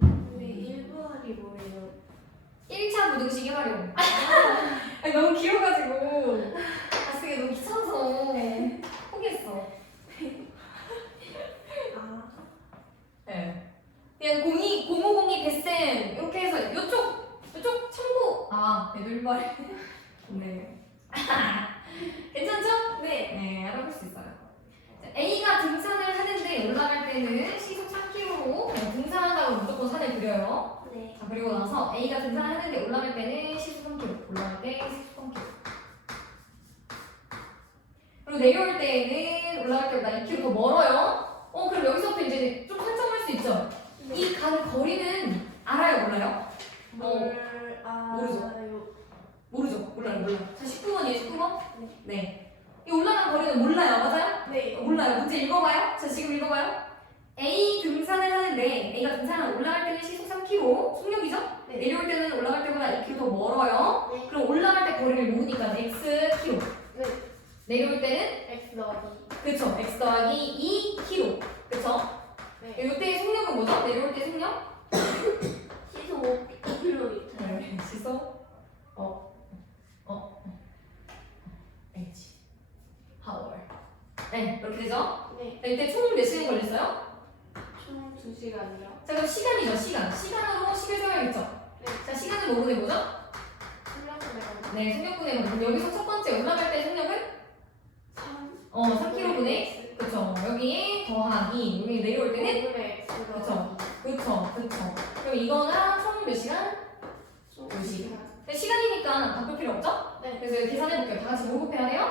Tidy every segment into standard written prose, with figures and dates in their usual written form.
근데 1번이 뭐예요? 1차 부등식의 활용. 아니, 너무 길어가지고 쓰기 너무 귀찮아서 포기했어. 아, 네. 그냥 0502 배쌤 이렇게 해서 요쪽 참고. 네, 늘발. 네. 괜찮죠? 네, 알아볼 수 있어요. 자, A가 등산을 하는데 올라갈 때는 시속 3km로 등산한다고 무조건 산을 그려요. 네. 자, 그리고 나서 A가 등산을 하는데 올라갈 때는 시속 3km, 올라갈 때 시속 3km. 그리고 내려올 때는 올라갈 때보다 2km 더 멀어요. 그럼 여기서부터 이제 좀 설정할 수 있죠? 네. 이 간 거리는 알아요, 몰라요? 모르죠. 몰라요. 자, 19번이에요, 19번? 네. 이 올라간 거리는 몰라요, 맞아요? 네. 몰라요. 문제 읽어봐요. 자, 지금 읽어봐요. A 등산을 하는데 A가 등산을 올라갈 때는 시속 3km, 속력이죠? 네. 내려올 때는 올라갈 때보다 2km 더 멀어요. 네. 그럼 올라갈 때 거리를 모으니까 x km. 네. 내려올 때는 X 더하기. 그쵸, x 더하기 2km. 그쵸? 네. 이때 속력은 뭐죠? 내려올 때 속력? 시속 5km. 네, 시속 h 파워. 네, 이렇게 되죠? 네. 자, 이때 총 몇 시간 걸렸어요? 총 2시간이요. 자, 그럼 시간이죠, 시간. 시간으로 식을 세워야겠죠? 네. 자, 시간을 뭐로 내보죠? 플러스 네, 속력분의 여기서 첫 번째 올라갈 때 속력은? 3. 3km분의 그쵸. 여기에 더하기, 여기 내려올 때는? 5분의 X 그쵸. 더하기. 그쵸. 그럼 이거가 총 몇 시간? 총 2시간. 시간이니까 바꿀 필요 없죠? 네. 그래서 계산해볼게요. 다 같이 뭐 곱해야 돼요?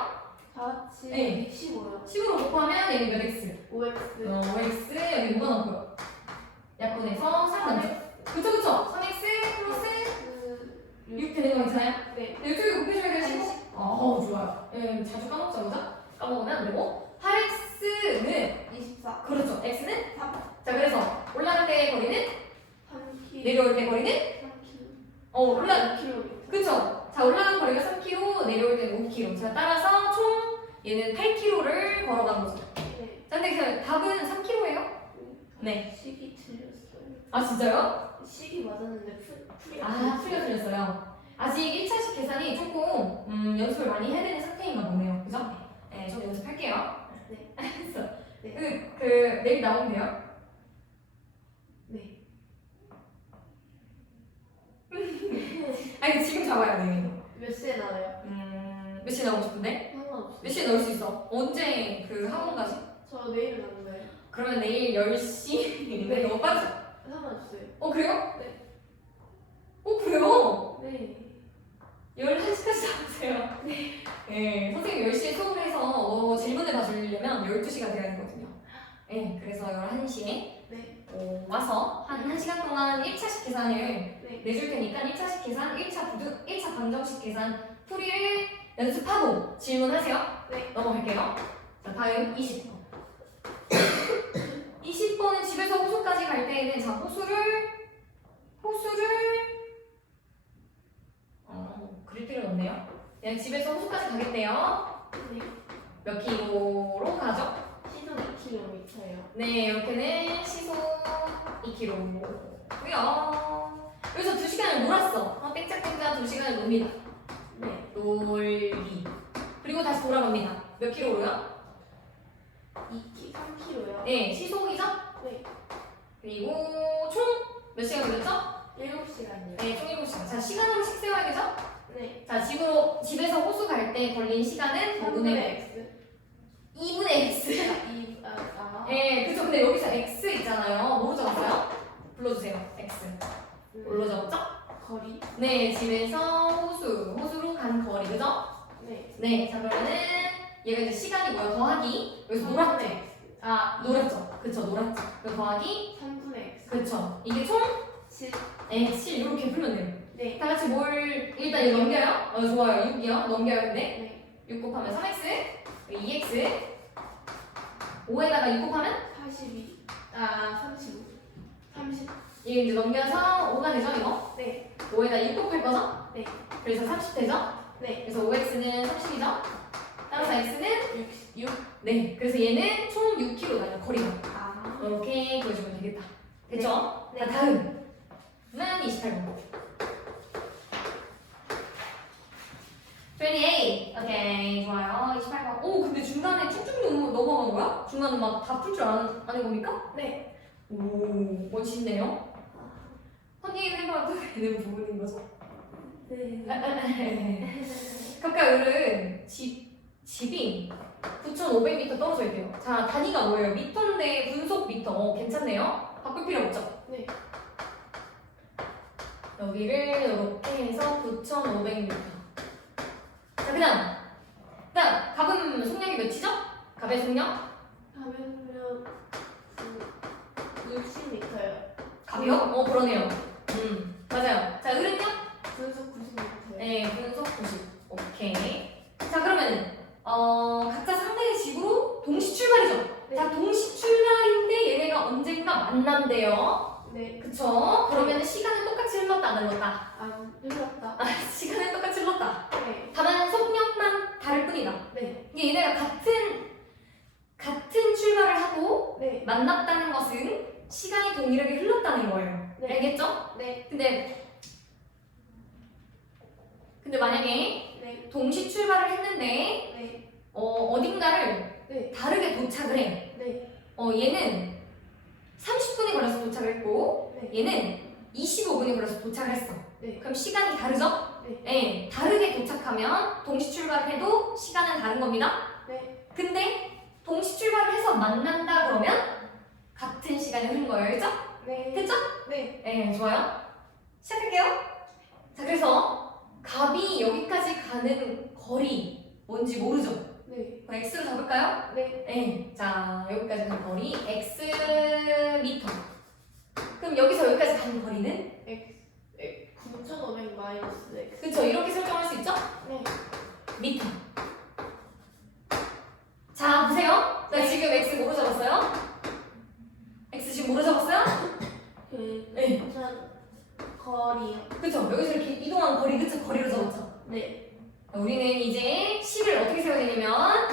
다 같이 네. 15요. 10으로 곱하면 여기 몇 x? 5X. 5x, 여기 뭐가 넣고요? 약분해서 3 넣죠? 그쵸. 3x 플러스 6 되는 거 괜찮아요? 네. 이쪽에 곱해줘야 돼요, 15? 좋아요. 자주 까먹죠, 그죠? 까먹으면 안 되고 8x는 24. 그렇죠. x는 3. 자, 그래서 올라갈 때 거리는 3km. 내려올 때 거리는 3km. 올라 5km. 그쵸? 자, 올라간 거리가 3km, 내려올 때는 5km. 자, 따라서 총 얘는 8km를 걸어간 거죠. 네. 자, 근데 그 답은 3km예요? 네. 식이 틀렸어요. 아, 진짜요? 식이 맞았는데 풀이가 풀려 틀렸어요. 아직 1차식 계산이 조금 연습을 많이 해야 되는 상태인가 보네요. 그죠? 네, 저 연습할게요. 네. 알았어. 네. 내일 나오면 돼요? 네. 아니, 지금 잡아야 돼. 몇 시에 나와요? 몇 시에 나오고 싶은데? 상관없어요. 몇 시에 넣을 수 있어? 언제 그 학원 가지? 저 내일 나는데 그러면 내일 10시? 네. 너무 빠르죠? 상관없어요. 그래요? 네. 그래요? 네. 11시까지 나오세요. 네. 선생님 10시에 수업을 해서 질문을 봐주려면 12시가 돼야 되거든요. 네. 그래서 11시에 네. 와서 한 1시간 동안 1차식 계산을 네. 내줄 테니까 1차식 계산, 1차 방정식 계산 풀이를 연습하고 질문하세요. 네. 넘어갈게요. 자, 다음 20번. 20번은 집에서 호수까지 갈 때에는 자, 호수를 그릴 필요는 없네요. 그냥 집에서 호수까지 가겠대요. 네. 몇 킬로로 가죠? 시속 2km예요. 네, 이렇게는 시속 2km고요. 여기서 2시간을 놀았어. 땡짝땡짝 2시간을 놉니다. 네. 놀기. 그리고 다시 돌아갑니다. 몇 킬로로요? 3km요. 네, 시속이죠? 네. 그리고 총 몇 시간 걸렸죠? 7시간이요. 네, 총 7시간. 자, 시간으로 식 세워야겠죠? 네. 자, 집에서 호수 갈 때 걸린 시간은 3분의 X. 2분의 x. 네, 그쵸. 근데 여기서 x 있잖아요. 뭐로 적었어요? 불러주세요. x. 뭘로 적었죠? 거리. 네, 집에서 호수로 간 거리, 그죠? 네. 네, 자, 그러면은 얘가 이제 시간이 뭐야? 더하기. 여기서 놀았죠? 놀았죠. 그쵸, 놀았죠. 그리고 더하기. 3분의 X. 그쵸. 이게 총? 7. 네, 7. 이렇게 풀면 돼요. 네. 다 같이 일단 이거 넘겨요? 좋아요. 6이요. 넘겨요, 근데. 네. 6 곱하면 3x, 2x, 5에다가 6 곱하면 42. 35. 30. 이게 이제 넘겨서 5가 되죠, 이거? 네. 5에다 6 곱할 거죠? 네. 그래서 30 되죠? 네. 그래서 5x는 30이죠? 따라서 x는 6. 네. 그래서 얘는 총 6km 나요, 거리가. 아. 이렇게 구해주면 되겠다. 그쵸? 네. 자, 다음은 28번. 28. 오케이, 좋아요. 28번. 오, 근데 중간에 쭉쭉 넘어간 거야? 중간에 막 다 풀 줄 아는 겁니까? 네. 오, 멋있네요. 확인해봐도 되는 부분인 거죠? 네. 각각 을은 집이 9,500m 떨어져 있대요. 자, 단위가 뭐예요? 미터인데 분속 미터. 괜찮네요? 바꿀 필요 없죠? 네. 여기를 이렇게 해서 9,500m. 자, 그다음 갑은 속력이 몇이죠? 갑의 속력? 가면요 60m요. 갑이요? 그러네요. 맞아요. 자, 을은요? 분속 90m요. 네, 분속 90. 오케이. 자, 그러면 각자 상대의 집으로 동시 출발이죠. 네. 자, 동시 출발인데 얘네가 언젠가 만난대요. 네. 그쵸? 그러면 시간은 똑같이 흘렀다, 안 흘렀다? 안 흘렀다. 시간은 똑같이 흘렀다. 네. 다만 속력만 다를 뿐이다. 네. 이게 얘네가 같은 출발을 하고 네. 만났다는 것은 시간이 동일하게 흘렀다는 거예요. 네. 알겠죠? 네. 근데 만약에 네. 동시 출발을 했는데 네. 어딘가를 네. 다르게 도착을 해. 네. 얘는 30분이 걸려서 도착을 했고 네. 얘는 25분이 걸려서 도착을 했어. 네. 그럼 시간이 다르죠? 네. 네, 다르게 도착하면 동시 출발해도 시간은 다른 겁니다. 네. 근데 동시 출발을 해서 만난다 그러면 같은 시간이 흐른 거예요. 알죠? 네. 됐죠? 네. 네, 좋아요. 시작할게요. 자, 그래서 갑이 여기까지 가는 거리 뭔지 모르죠? 네. 그럼 x로 잡을까요? 네. 네. 자, 여기까지 가는 거리 x 미터. 그럼 여기서 여기까지 가는 거리는? 9,500 마이너스 X. 그쵸? 이렇게 설정할 수 있죠? 네. 미터. 자, 보세요. 나 네. 지금 x 뭐로 잡았어요? x 지금 뭐로 잡았어요? 네. 우선 거리요. 그쵸? 여기서 이렇게 이동한 거리, 그쵸? 거리로 잡았죠? 네. 우리는 이제 식을 어떻게 세워야 되냐면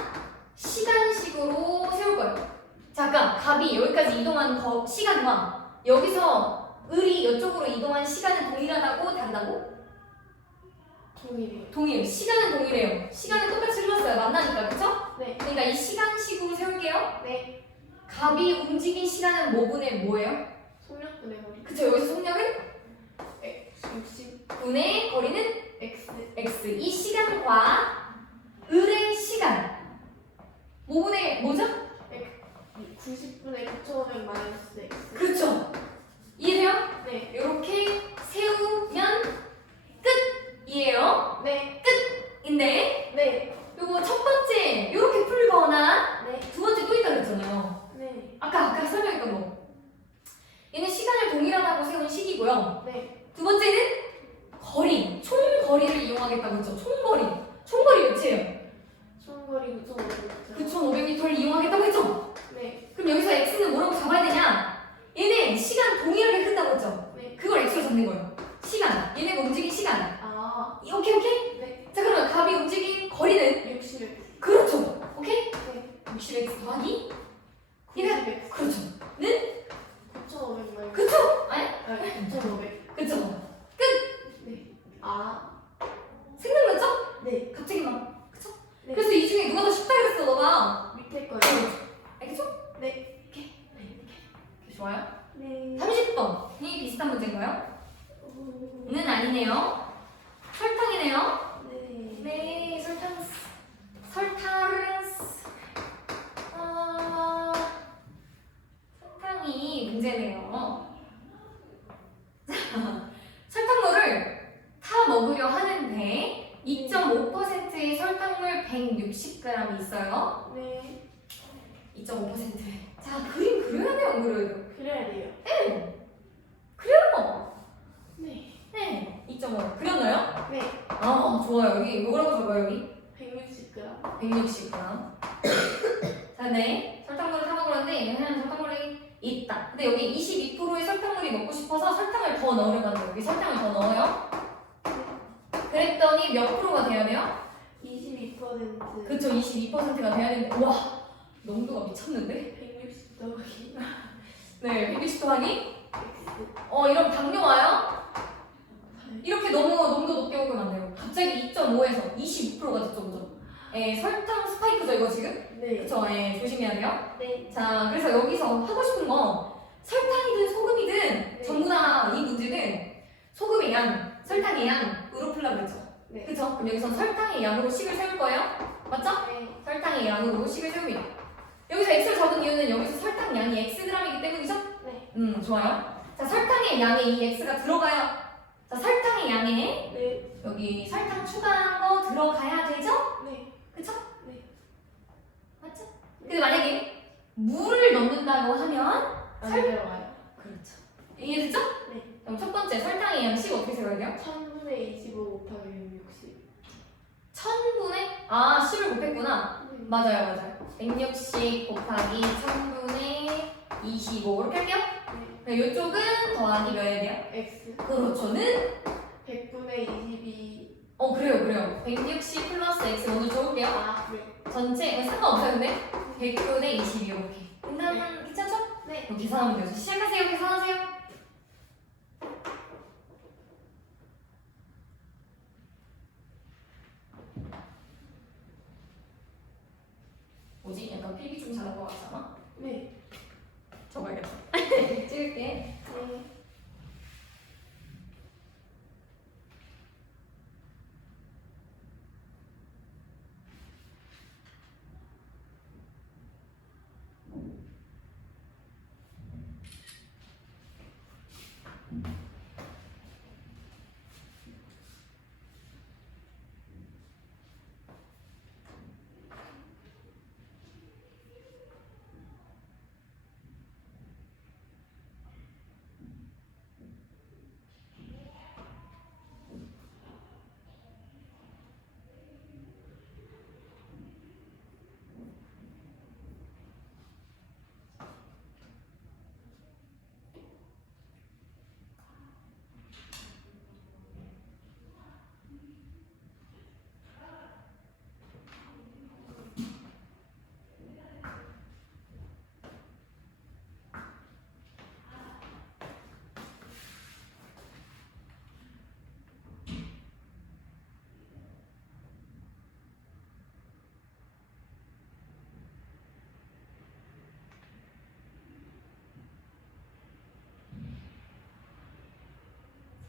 시간식으로 세울 거예요. 잠깐, 갑이 여기까지 이동한 시간과 여기서 을이 이쪽으로 이동한 시간은 동일하다고 다르다고? 동일이요. 동일. 시간은 동일해요. 시간은 똑같이 흘렀어요. 만나니까, 그쵸? 네. 그러니까 이 시간식으로 세울게요. 네. 갑이 움직인 시간은 뭐분의 뭐예요? 속력분의 거리. 그쵸? 여기서 속력은 60 분의 거리는 X. x. 이 시간과 을의 시간. 뭐분의 뭐죠? 90분의 9,500 마이너스 X. 그렇죠. 이해돼요? 네. 이렇게 세우면 끝이에요. 네. 인데 네. 요거 첫 번째 이렇게 풀거나 네. 두 번째 또 있다 그랬잖아요. 네. 아까 설명했던 거. 얘는 시간을 동일하다고 세운 식이고요. 네. 두 번째는 거리, 총 거리를 이용하겠다고 했죠. 총거리 몇이에요? 총거리 9,500m. 9,500m를 이용하겠다고 했죠. 네. 그럼 여기서 x는 뭐라고 잡아야 되냐? 얘는 시간 동일하게 흐른다고 했죠. 네. 그걸 x로 잡는 거예요. 시간, 얘네가 움직인 시간. 아. 오케이? 네. 자, 그러면 갑이 움직인 거리는? 60X. 그렇죠. 오케이? 네. 60x 더하기? 90X. 그렇죠. 는? 9,500 마이너스. 그쵸? 아니? 아, 9,500. 그쵸. 네. 아. 생각났죠? 네. 갑자기 막, 그쵸? 네. 그래서 이 중에 누가 더 쉽다 그랬어, 너가. 밑에 거요. 알겠죠? 네. 오케이, 좋아요. 네. 30번이 비슷한 문제인가요? 는 아니네요. 설탕이네요. 네. 네, 설탕. 설탕이 문제네요. 설탕물을 타 먹으려 하는데 2.5%의 설탕물 160g이 있어요. 네. 2.5%. 자, 그림 그려야 돼요, 안 그려야 돼요? 그래야 돼요. 그려요. 네. 네, 2.5. 그렸나요? 네. 아, 좋아요. 여기 뭐라고 적어요, 여기? 160g. 160g. 자, 네. 설탕물을 타 먹으려는데 얘는 설탕물이 있다. 근데 여기 22%의 설탕물이 먹고 싶어서 설탕을 더 넣으려고 하는데 여기 설탕을 더 넣어요. 그랬더니 몇 프로가 돼야 돼요? 22%. 그쵸, 22%가 돼야 되는데 와, 농도가 미쳤는데? 160 더하기. 네, 160 더하기 이런 당뇨 와요? 이렇게 너무 농도 높게 먹으면 안 돼요. 갑자기 2.5에서 26%가 됐죠, 그죠? 설탕 스파이크죠, 이거 지금? 네. 그쵸, 조심해야 돼요. 네. 자, 그래서 여기서 하고 싶은 거 설탕이든 소금이든 네. 전부 다 이 문제는 소금의 양, 설탕의 양으로 풀라 그랬죠. 네. 그쵸? 그럼 여기서 설탕의 양으로 식을 세울 거예요. 맞죠? 네. 설탕의 양으로 식을 세웁니다. 여기서 x를 적은 이유는 여기서 설탕 양이 xg이기 때문이죠? 네. 좋아요. 자, 설탕의 양에 이 x가 들어가요. 자, 설탕의 양에 네. 여기 설탕 추가한 거 들어가야 되죠? 네. 그쵸? 네. 맞죠? 근데 만약에 물을 넣는다고 하면 안 들어가요. 그렇죠. 이해됐죠? 네. 그럼 첫 번째 설탕의 양식 어떻게 세워야 돼요? 1000분의 25 곱하기 160. 1000분의 10을 곱했구나. 네. 맞아요. 160 곱하기 1000분의 25 이렇게 할게요. 네. 이쪽은 더하기 몇 해야 돼요? X. 그렇죠는 100분의 22. 그래요. 160 플러스 x 먼저 적을게요. 네. 전체 상관없어요 근데 100분의 22 이렇게. 일단 괜찮죠? 네. 그럼 계산하면 되죠. 시작하세요. 계산하세요. 뭐지? 약간 필기 좀 잘한 것 같잖아? 네. 적어야겠다. 찍을게. 네.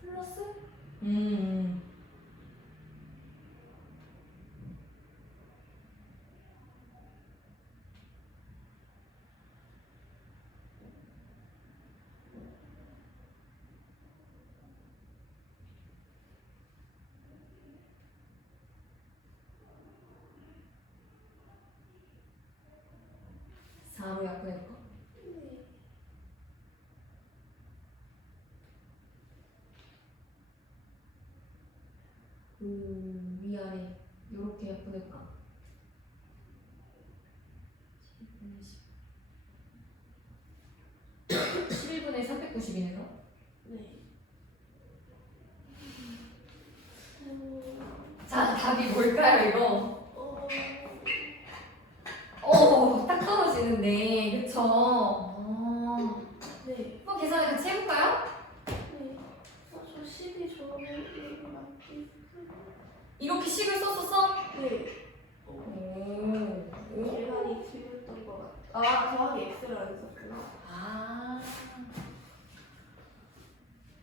플러스? 사로 약분해볼까? 네. 위아래 요렇게 약분해볼까? 11분의 390이네요. 네. 자, 답이 뭘까요, 이거? 딱 떨어지는데, 그쵸? 네. 한번 계산을 같이 해볼까요? 네. 저 10이 좋으면 1 맞지? 이렇게 식을 썼었어? 네. 계산이 틀렸던 것 같아요. 더하기 X를 안 썼구나.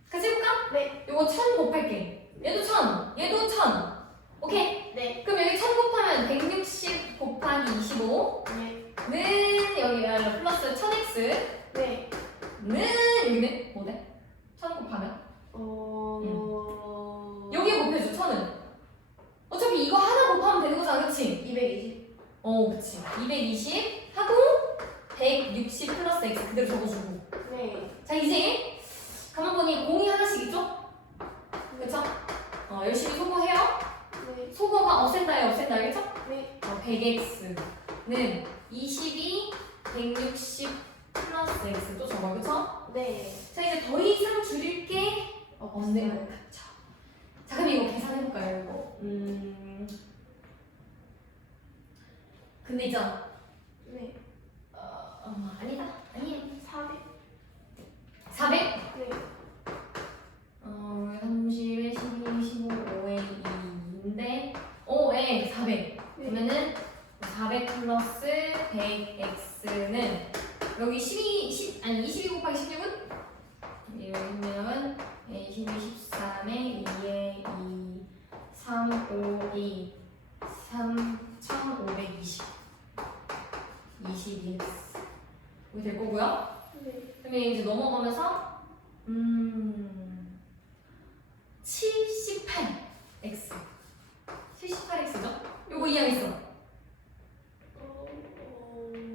같이 해볼까? 네. 요거 1000 곱할게. 얘도 1000, 얘도 1000. 오케이? 네. 그럼 여기 1000 곱하면 160 곱하기 25는 네. 여기 플러스 1000x 네. 는 여기는 뭐네? 1000 곱하면? 여기에 곱해줘 1000은. 어차피 이거 하나 곱하면 되는 거잖아, 그치? 220. 그치. 220 하고 160 플러스 x 그대로 적어주고. 네. 자, 이제 가만 보니 공이 하나씩 있죠? 그쵸? 열심히 소거해요. 네. 소거가 없앤다요, 그쵸? 네. 100x는 22, 160 플러스 x 또 적어, 그쵸? 네. 자, 이제 더 이상 줄일 게 없는 없어요. 것 같죠? 자, 그럼 이거 계산해볼까요, 이거? 근데 있잖아. 네. 아니다. 아니에요. 400. 400? 네. 넘어가면서 78x 78x죠? 요거 이해하겠어?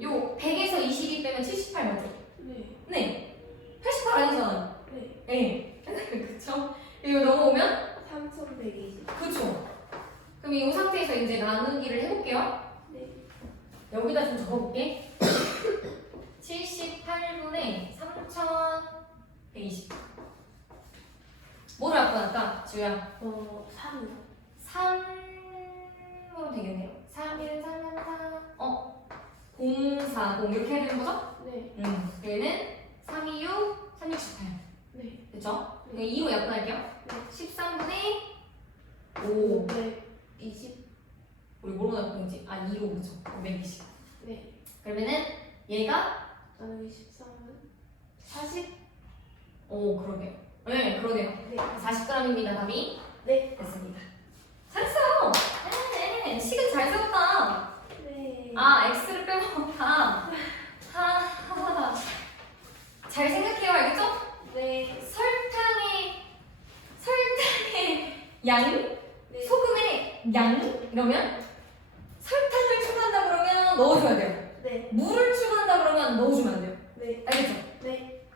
요 100에서 22 빼면 78 맞죠? 네. 네 88 아니잖아요. 네. 네 그쵸? 이거 넘어오면 3120. 그쵸? 그럼 이 상태에서 이제 나누기를 해볼게요. 네. 여기다 좀 적어볼게. 78분의 3120. 뭐를 바꿔놨다, 지우야? 3이요. 3으로 되겠네요. 3, 1, 3, 3, 0, 4, 0 이렇게 해야 되는 거죠? 네. 얘는 3, 2, 6, 3, 6, 18. 네. 그쵸? 네. 2로 약분할게요. 네. 13분의 5. 520. 우리 뭐로 약분이지? 아, 2로 그죠? 520. 네. 그러면은 얘가 나누기 13은 40. 오, 그러게요. 네, 그러네요. 네. 40g입니다, 답이. 네. 됐습니다. 잘했어요. 네, 식은 잘 세웠다. 네. 아, x를 빼먹었다. 하하하. 잘 생각해요, 알겠죠? 네. 설탕의 양, 네. 소금의 양 이러면 설탕을 추가한다 그러면 넣어줘야 돼요. 네. 물을 추가한다 그러면 넣어주면 안 돼요. 네. 알겠죠? 네.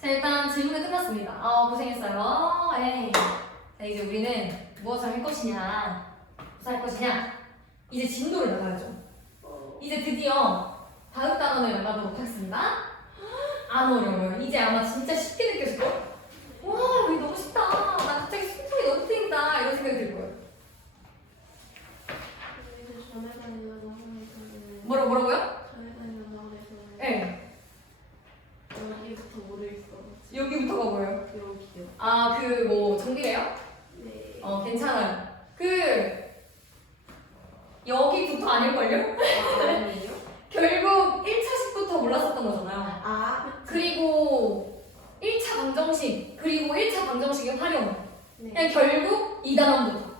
자, 일단 질문은 끝났습니다. 고생했어요. 에이. 자, 이제 우리는 무엇을 할 것이냐, 무엇을 할 것이냐. 이제 진도를 나가야죠. 이제 드디어 다음 단원을 나가도록 하겠습니다. 안 어려워요. 이제 아마 진짜 쉽게 느껴질 거예요. 와, 여기 너무 쉽다. 나 갑자기 숨통이 너무 트인다. 이런 생각이 들 거예요. 그래서 전에 다니는 학원에서는 뭐라고요? 전에 다니는 학원에서는 네. 여기부터 모르겠어. 여기부터가 뭐예요? 여기요. 아, 그 뭐 정비래요? 네. 괜찮아요. 여기부터 아닐걸요? 아니에요? 결국 1차식부터 몰랐었던 거잖아요. 아, 그리고 1차 방정식, 그리고 1차 방정식의 활용. 네. 그냥 결국 2단원부터.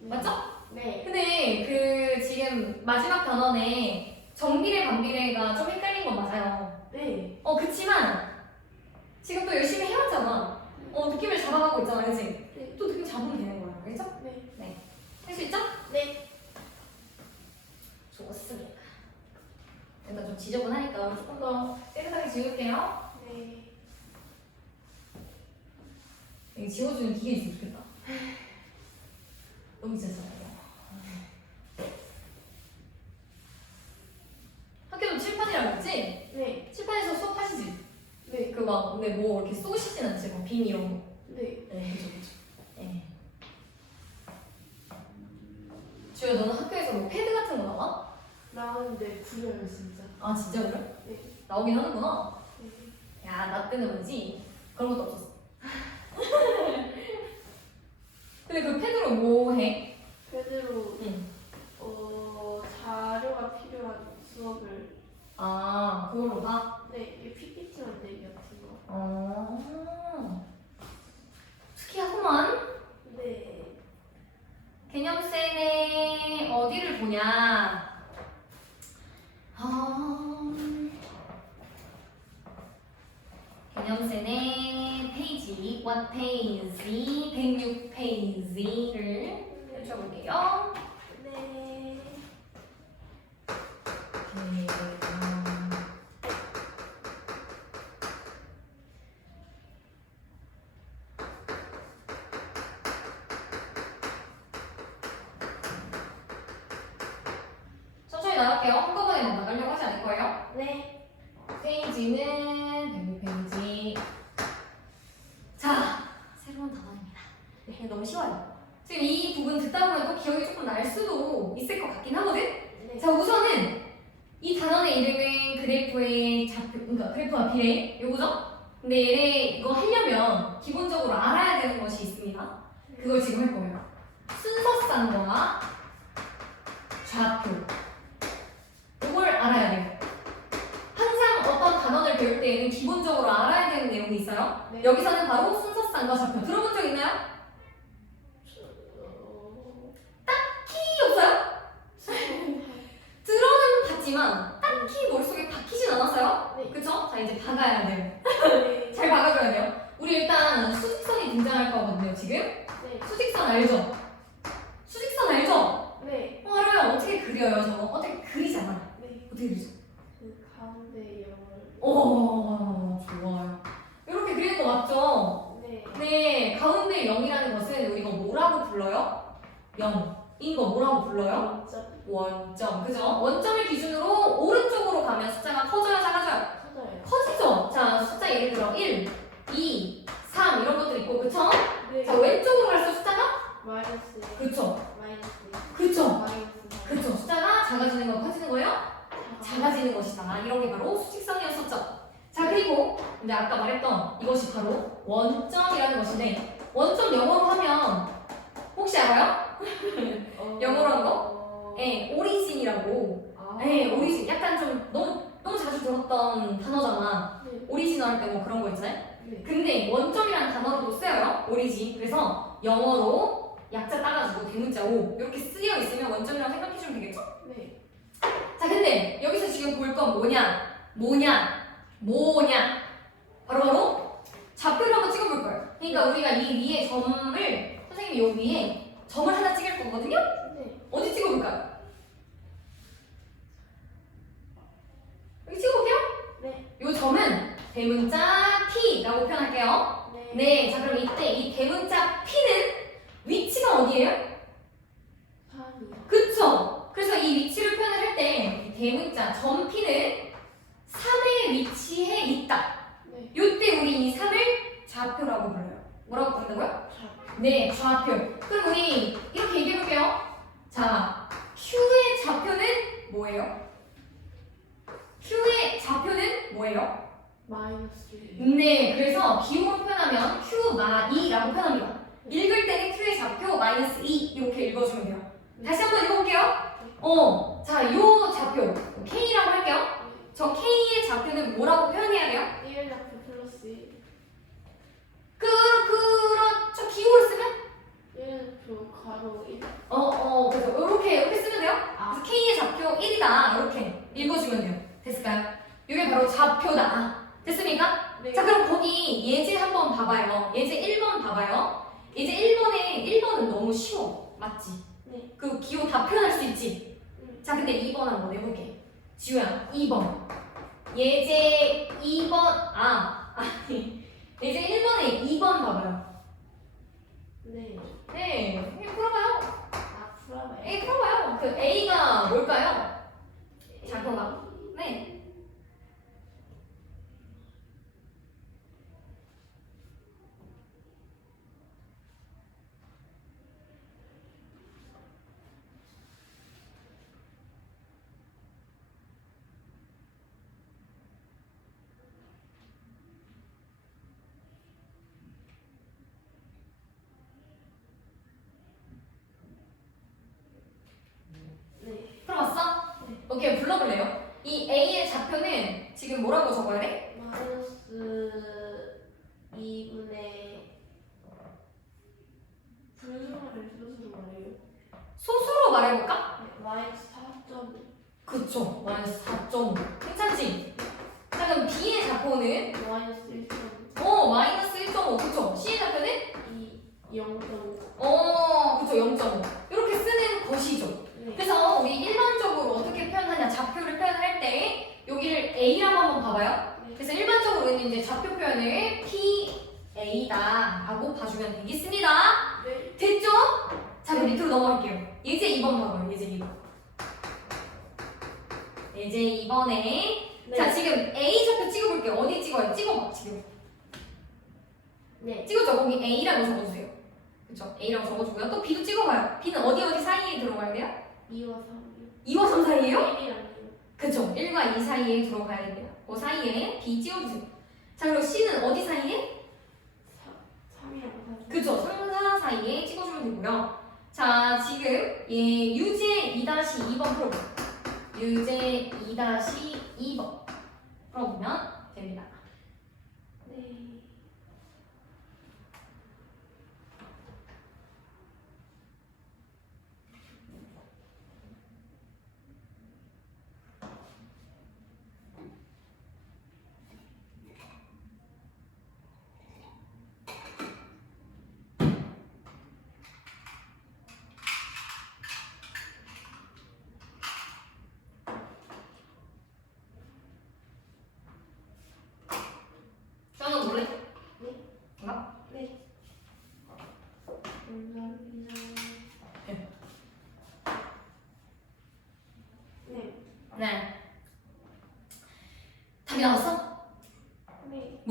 맞죠? 네. 근데 지금 마지막 단원에 정비례, 반비례가 좀 헷갈린 건 맞아요. 네. 그치만 지금 또 열심히 해왔잖아. 느낌을 잡아가고 있잖아, 그치? 네. 또 느낌 잡으면 되는 거야, 알겠죠? 네. 할 수 있죠? 네. 좋습니다. 일단 좀 지저분하니까 조금 더 깨끗하게 지울게요. 네. 여기 지워주는 기계 있으면 좋겠다. 너무 지쳤잖아요. 학교도 칠판이라고 했지? 네. 칠판에서 수업하시지? 네. 근데 뭐 이렇게 쏘시진 않지, 뭐 빈 이런 거. 네. 네, 그죠. 네. 주야, 너는 학교에서 뭐 패드 같은 거 나와? 나오는데 구려요 진짜. 아, 진짜 그래? 네. 나오긴 하는구나. 네. 야, 나 때는 뭐지? 그런 것도 없었어. 근데 그 패드로 뭐 해? 그대로 응. 자료가 필요한 수업을 그걸로 봐? 네, 이 PPT 만들기 같은 거. 특이하구만. 네. 개념센의 어디를 보냐? 개념센의 페이지, what page, 106페이지를 펼쳐볼게요. 네. 천천히 나갈게요. 한꺼번에 막 나가려고 하지 않을 거예요. 네. 페이지는 106페이지. 자, 새로운 단원입니다. 네, 너무 쉬워요. 지금 이 부분 듣다 보면 또 기억이 조금 날 수도 있을 것 같긴 하거든? 네. 자, 우선은 이 단원의 이름은 그래프의 좌표, 그러니까 그래프와 비례, 요거죠? 근데 얘네 이거 하려면 기본적으로 알아야 되는 것이 있습니다. 그걸 지금 할 거예요. 순서쌍과 좌표. 이걸 알아야 돼요. 항상 어떤 단원을 배울 때에는 기본적으로 알아야 되는 내용이 있어요. 네. 여기서는 바로 순서쌍과 좌표. 들어본 적 있나요? 키 없어요? 들어는 봤지만 딱히 머릿속에 박히진 않았어요? 네. 그쵸? 자, 이제 박아야 돼요. 네. 잘 박아줘야 돼요. 우리 일단 수직선이 등장할 거거든요, 지금. 네. 수직선 알죠? 수직선 알죠? 네. 알아요. 어떻게 그려요, 저거? 어떻게 그리잖아. 네. 어떻게 그리죠? 그 가운데 영을. 오, 좋아요. 이렇게 그리는 거 맞죠? 네. 네, 가운데 0이라는 것은 우리가 뭐라고 불러요? 0인 거 뭐라고 불러요? 진짜 원점, 그죠? 원점을 기준으로 오른쪽으로 가면 숫자가 커져요, 작아져요? 커져요. 커지죠? 자, 숫자 예를 들어 1, 2, 3 이런 것들 있고, 그쵸? 네. 자, 왼쪽으로 갈수록 숫자가? 마이너스. 그쵸? 마이너스. 그쵸? 마이너스. 그쵸? 숫자가 작아지는 거, 커지는 거예요? 작아지는 것이다. 이런 게 바로 수직선이었었죠. 자, 그리고 근데 아까 말했던 이것이 바로 원점이라는 것인데, 원점 영어로 하면 혹시 알아요? 영어로 한 거? 네, 오리진이라고. 아. 네, 오리진. 약간 좀 너무 자주 들었던 단어잖아. 네. 오리지널 할 때 뭐 그런 거 있잖아요. 네. 근데 원점이라는 단어로도 쓰여요. 오리진. 그래서 영어로 약자 따가지고 대문자 O 이렇게 쓰여 있으면 원점이라고 생각해주면 되겠죠? 네. 자, 근데 여기서 지금 볼 건 뭐냐? 바로 좌표를 한번 찍어볼 거예요. 그러니까 우리가 이 위에 점을, 선생님이 요 위에 점을 하나 찍을 거거든요? 네. 어디 찍어볼까요? 여기 찍어볼게요. 네. 요 점은 대문자 P라고 표현할게요. 네. 네, 자 그럼 이때 이 대문자 P는 위치가 어디예요? 3이요. 그쵸? 그래서 이 위치를 표현을 할 때 대문자 점 P는 3의 위치에 있다. 네. 요때 우리 이 3을 좌표라고 불러요. 뭐라고 부른다고요? 네, 좌표. 그럼 우리 이렇게 얘기해볼게요. 자, Q의 좌표는 뭐예요? Q의 좌표는 뭐예요? 마이너스. 네, 그래서 기호로 표현하면 Q-2라고 표현합니다. 읽을 때는 Q의 좌표 마이너스 2 이렇게 읽어주면 돼요. 다시 한번 읽어볼게요. 자, 요 좌표 K라고 할게요. 저 K의 좌표는 뭐라고 표현해야 돼요? 1 좌표 플러스 1. 그렇죠. 기호로 쓰면? 1 좌표 가로 1. 그래서 이렇게 쓰면 돼요. 아. 그래서 K의 좌표 1이다. 이렇게 읽어주면 돼요. 됐을까요? 이게 바로 좌표다. 됐습니까? 네. 자, 그럼 거기 예제 한번 봐봐요. 예제 1번 봐봐요. 예제 1번은 너무 쉬워. 맞지? 네. 그 기호 다 표현할 수 있지? 자, 근데 2번 한번 해볼게. 지우야, 2번. 예제 2번, 아니. 예제 1번에 2번 봐봐요. 네. 네, 그냥 풀어봐요. 아, 풀어봐요. A 풀어봐요. 그 A가 뭘까요? 좌표가. 네. 네. 풀어봤어? 오케이, 불러볼래요? 이 A의 좌표는 지금 뭐라고 적어야 돼? 마이너스 2분의 분수를 스스로 말해요. 소수로 말해볼까? 네. 마이너스 4.5. 그쵸, 마이너스 4.5. 괜찮지? 자, 그럼 B의 좌표는? 마이너스 1.5. 마이너스 1.5. 그쵸? C의 좌표는? 0.5. 그쵸, 0.5. 이렇게 쓰는 것이죠. 네. 그래서 우리 일반적으로 어떻게 표현하냐, 좌표를 표현을 할 때 여기를 A라고 한번 봐봐요. 네. 그래서 일반적으로는 이제 좌표 표현을 PA다 라고 봐주면 되겠습니다. 네. 됐죠? 자, 그럼 밑으로 넘어갈게요. 예제 2번 봐봐요. 예제 2번. 예제 2번에 네. 자, 지금 A 좌표 찍어볼게요. 어디 찍어요? 찍어봐, 지금. 네. 찍었죠? 거기 A라고 적어주세요. 그쵸? A라고 적어주고요. 또 B도 찍어봐요. B는 어디 사이에 들어가야 돼요? 2와 3이요. 2와 3 사이에요? 1이랑요. 그쵸? 1과 2 사이에 들어가야 돼요. 그 사이에 B 찍어주세요. 자, 그리고 C는 어디 사이에? 3이랑 4. 그쵸? 3, 4 사이에 찍어주면 되고요. 자, 지금 유제 2-2번 풀어볼게요. 유제 2-2번 풀어보면 됩니다. 네.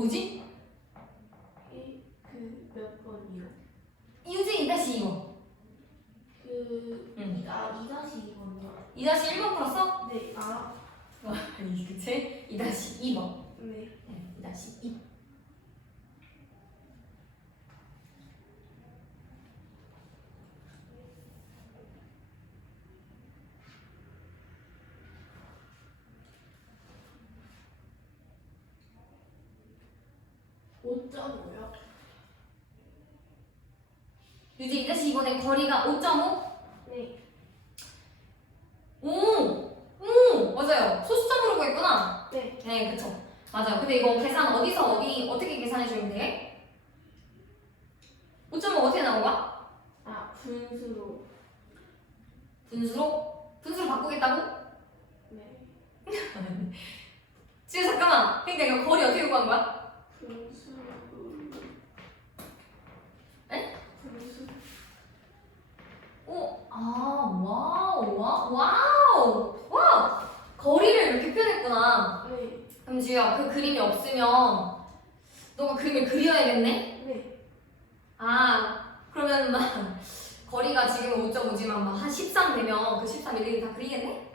뭐지? 몇 번이요? 유진 2-2번. 응. 2-2번이요? 2-1번 풀었어? 네. 아니 그치? 2-2번. 네. 2-2. 어쩌고요? 유진 2-2번의 거리가 5.5? 네. 오, 맞아요. 소수점으로 구했구나. 네. 네, 그쵸. 맞아요. 근데 이거 계산 어디서 어떻게 계산해 주면 돼? 5.5 어떻게 나온 거야? 분수로. 분수로? 분수로 바꾸겠다고? 네. 지금 잠깐만. 그러니까 이거 거리 어떻게 구한 거야? 분수. 에? 분수. 와우. 거리를 이렇게 표현했구나. 네. 그럼 지우야, 그 그림이 없으면 너가 그림을 그려야겠네? 네. 그러면 막 거리가 지금 5.5지만 막 한 13 되면 그 13 일일이 다 그리겠네?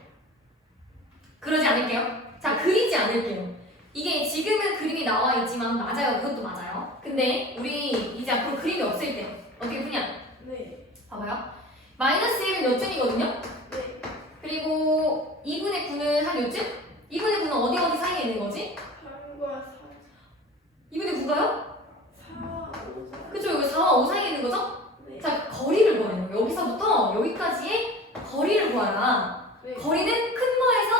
그러지 않을게요. 자, 그리지 않을게요. 이게 지금은 그림이 나와 있지만 맞아요. 그것도 맞아요. 근데 우리 이제 앞으로 그림이 없을 때 어떻게 푸냐? 네. 봐봐요. 마이너스 1은 몇 쯤이거든요? 네. 그리고 2분의 9는 한 요쯤? 2분의 9는 어디 사이에 있는 거지? 3과 2분의 9가요? 4, 5, 4. 그쵸, 여기 4와 5 사이에 있는 거죠? 네. 자, 거리를 구하는 거예요. 여기서부터 여기까지의 거리를 구하라. 네. 거리는 큰 거에서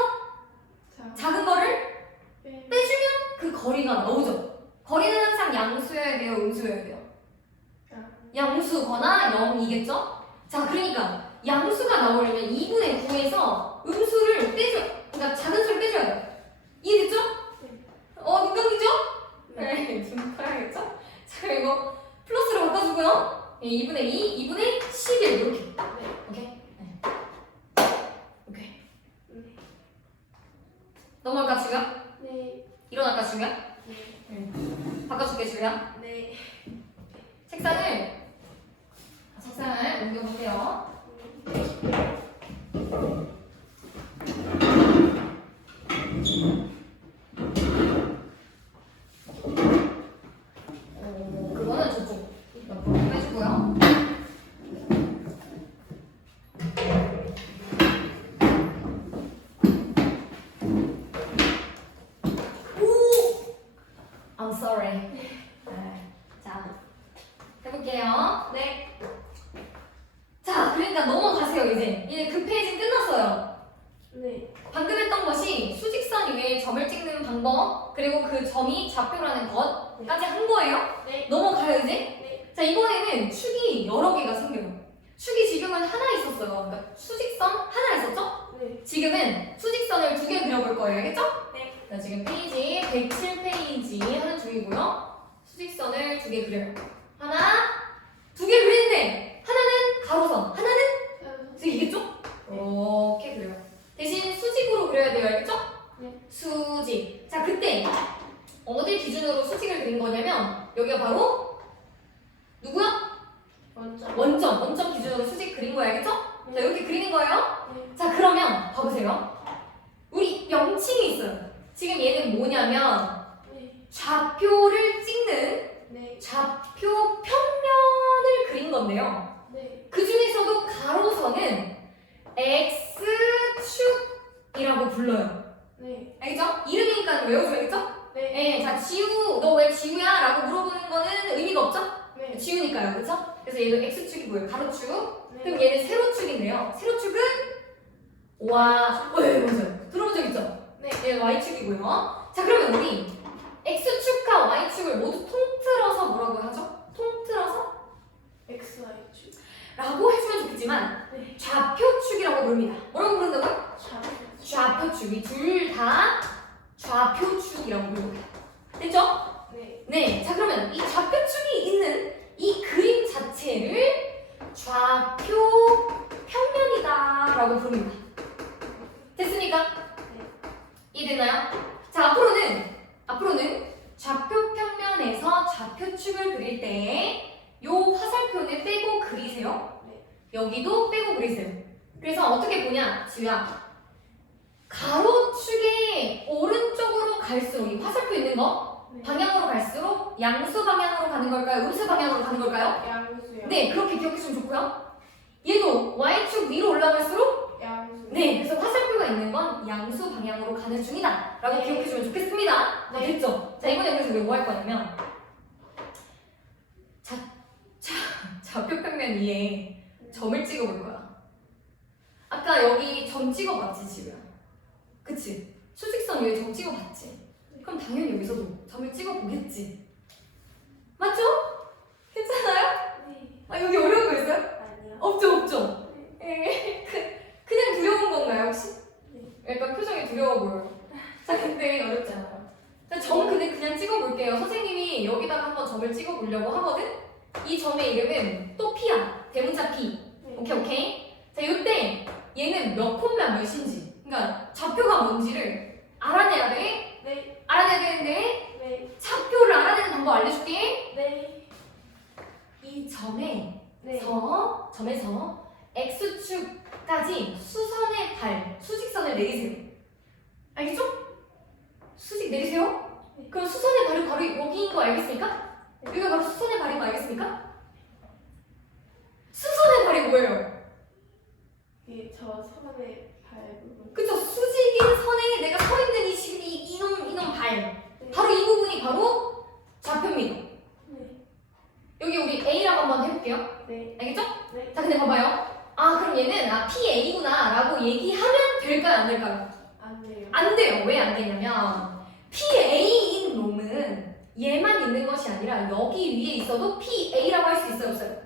작은 거를 빼주면 그 거리가 나오죠. 거리는 항상 양수여야 돼요, 음수여야 돼요? 양수거나 0이겠죠? 자, 그러니까 양수가 나오려면 2분의 9에서 음수를 그러니까 작은 수를 빼줘야 돼요. 이해됐죠? 네. 눈 감기죠? 네. 네, 좀 커야겠죠? 자, 이거 플러스로 바꿔주고요. 2분의 2, 2분의 11 이렇게. 네. 오케이? 네. 오케이. 네. 넘어갈까, 주야? 네. 일어날까, 주야? 네. 바꿔줄게, 주야. 네. 책상을 옮겨볼게요. 그거는 저쪽 옆으로 빼주고요. I'm sorry. 네. 자, 해볼게요. 네. 자, 그러니까 넘어가세요, 이제. 이제 그 페이지 끝났어요. 네. 방금 했던 것이 수직선 위에 점을 찍는 방법, 그리고 그 점이 좌표라는 것까지 한 거예요. 네. 넘어가요, 이제. 네. 자, 이번에는 축이 여러 개가 생겨요. 축이 지금은 하나 있었어요. 그러니까 수직선 하나 있었죠? 네. 지금은 수직선을 2개 그려볼 거예요, 알겠죠? 네. 자, 지금 페이지 107페이지 하는 중이고요. 수직선을 2개 그려요. 하나, 2개 그리는데 하나는 가로선, 하나는 수직이겠죠? 이렇게 그려요. 대신 수직으로 그려야 돼요, 알겠죠? 네. 수직. 자, 그때 어디 기준으로 수직을 그린 거냐면 여기가 바로 누구야? 원점 기준으로 수직 그린 거예요, 알겠죠? 자, 이렇게 그리는 거예요. 네. 자, 그러면 봐보세요. 우리 명칭이 있어요. 지금 얘는 뭐냐면 네. 좌표를 찍는 네. 좌표 평면을 그린 건데요. 네. 그 중에서도 가로선은 X축이라고 불러요. 네. 알겠죠? 이름이니까 외워줘야겠죠? 네. 네, 자, 지우, 너 왜 지우야? 라고 물어보는 거는 의미가 없죠? 네. 지우니까요, 그렇죠? 그래서 얘도 X축이고요, 가로축. 네. 그럼 얘는 세로축인데요. 세로축은 네, 맞아요. 들어본 적 있죠? 네. 얘는 Y축이고요. 자, 그러면 우리 X축과 Y축을 모두 통틀어서 뭐라고 하죠? 통틀어서? XY축. 라고 해주면 좋겠지만 네. 좌표축이라고 부릅니다. 뭐라고 부른다고요? 좌표축. 이 둘 다 좌표축이라고 부릅니다. 됐죠? 네. 네. 자, 그러면 이 좌표축이 있는 이 그림 자체를 좌표 평면이다 라고 부릅니다. 됐습니까? 네. 이해됐나요? 자, 앞으로는 좌표 좌표축을 그릴 때 요 화살표는 빼고 그리세요. 네. 여기도 빼고 그리세요. 그래서 어떻게 보냐, 지우야. 가로축의 오른쪽으로 갈수록 이 화살표 있는 거 네. 방향으로 갈수록 양수 방향으로 가는 걸까요? 음수 방향으로 가는 걸까요? 양수요. 네, 그렇게 기억해주면 좋고요. 얘도 y축 위로 올라갈수록 양수. 네, 그래서 화살표가 있는 건 양수 방향으로 가는 중이다 라고 네. 기억해주면 좋겠습니다. 네. 됐죠? 자, 이번에 그래서 우리 뭐 할 거냐면 좌표평면 위에 점을 찍어볼 거야. 아까 여기 점 찍어봤지, 지우야? 그치? 수직선 위에 점 찍어봤지? 그럼 당연히 여기서도 점을 찍어보겠지? 맞죠? 괜찮아요? 네. 아, 여기 어려운 거 있어요? 아니요. 없죠? 네. 그냥 두려운 건가요, 혹시? 네. 약간 표정이 두려워 보여요. 자, 근데 어렵지 않아요. 자, 점 근데 그냥 찍어볼게요. 선생님이 여기다가 한번 점을 찍어보려고 하거든? 이 점의 이름은 또 P야. 대문자 P. 네. 오케이, 오케이? 자, 이때 얘는 몇 콤마 몇인지. 그러니까 좌표가 뭔지를 알아내야 돼. 네. 알아내야 되는데 네. 좌표를 알아내는 방법 알려줄게. 네. 이 점에 네. 점에서 X축까지 수선의 발, 수직선을 내리세요. 알겠죠? 수직 내리세요. 네. 그럼 수선의 발이 바로 여기인 거 알겠습니까? 여기가 바로 수선의 발인 거 알겠습니까? 수선의 발이 뭐예요? 예, 저 손에 밟고. 그쵸? 수직인 선에 내가 서 있는 이놈 발. 네. 바로 이 부분이 바로 좌표입니다. 네. 여기 우리 A라고 한번 해볼게요. 네. 알겠죠? 네. 자, 근데 봐봐요. 아, 그럼 얘는 PA구나 라고 얘기하면 될까요? 안 될까요? 안 돼요. 안 돼요. 왜 안 되냐면 PA인 놈은 얘만 있는 것이 아니라 여기 위에 있어도 PA라고 할 수 있어요, 없어요?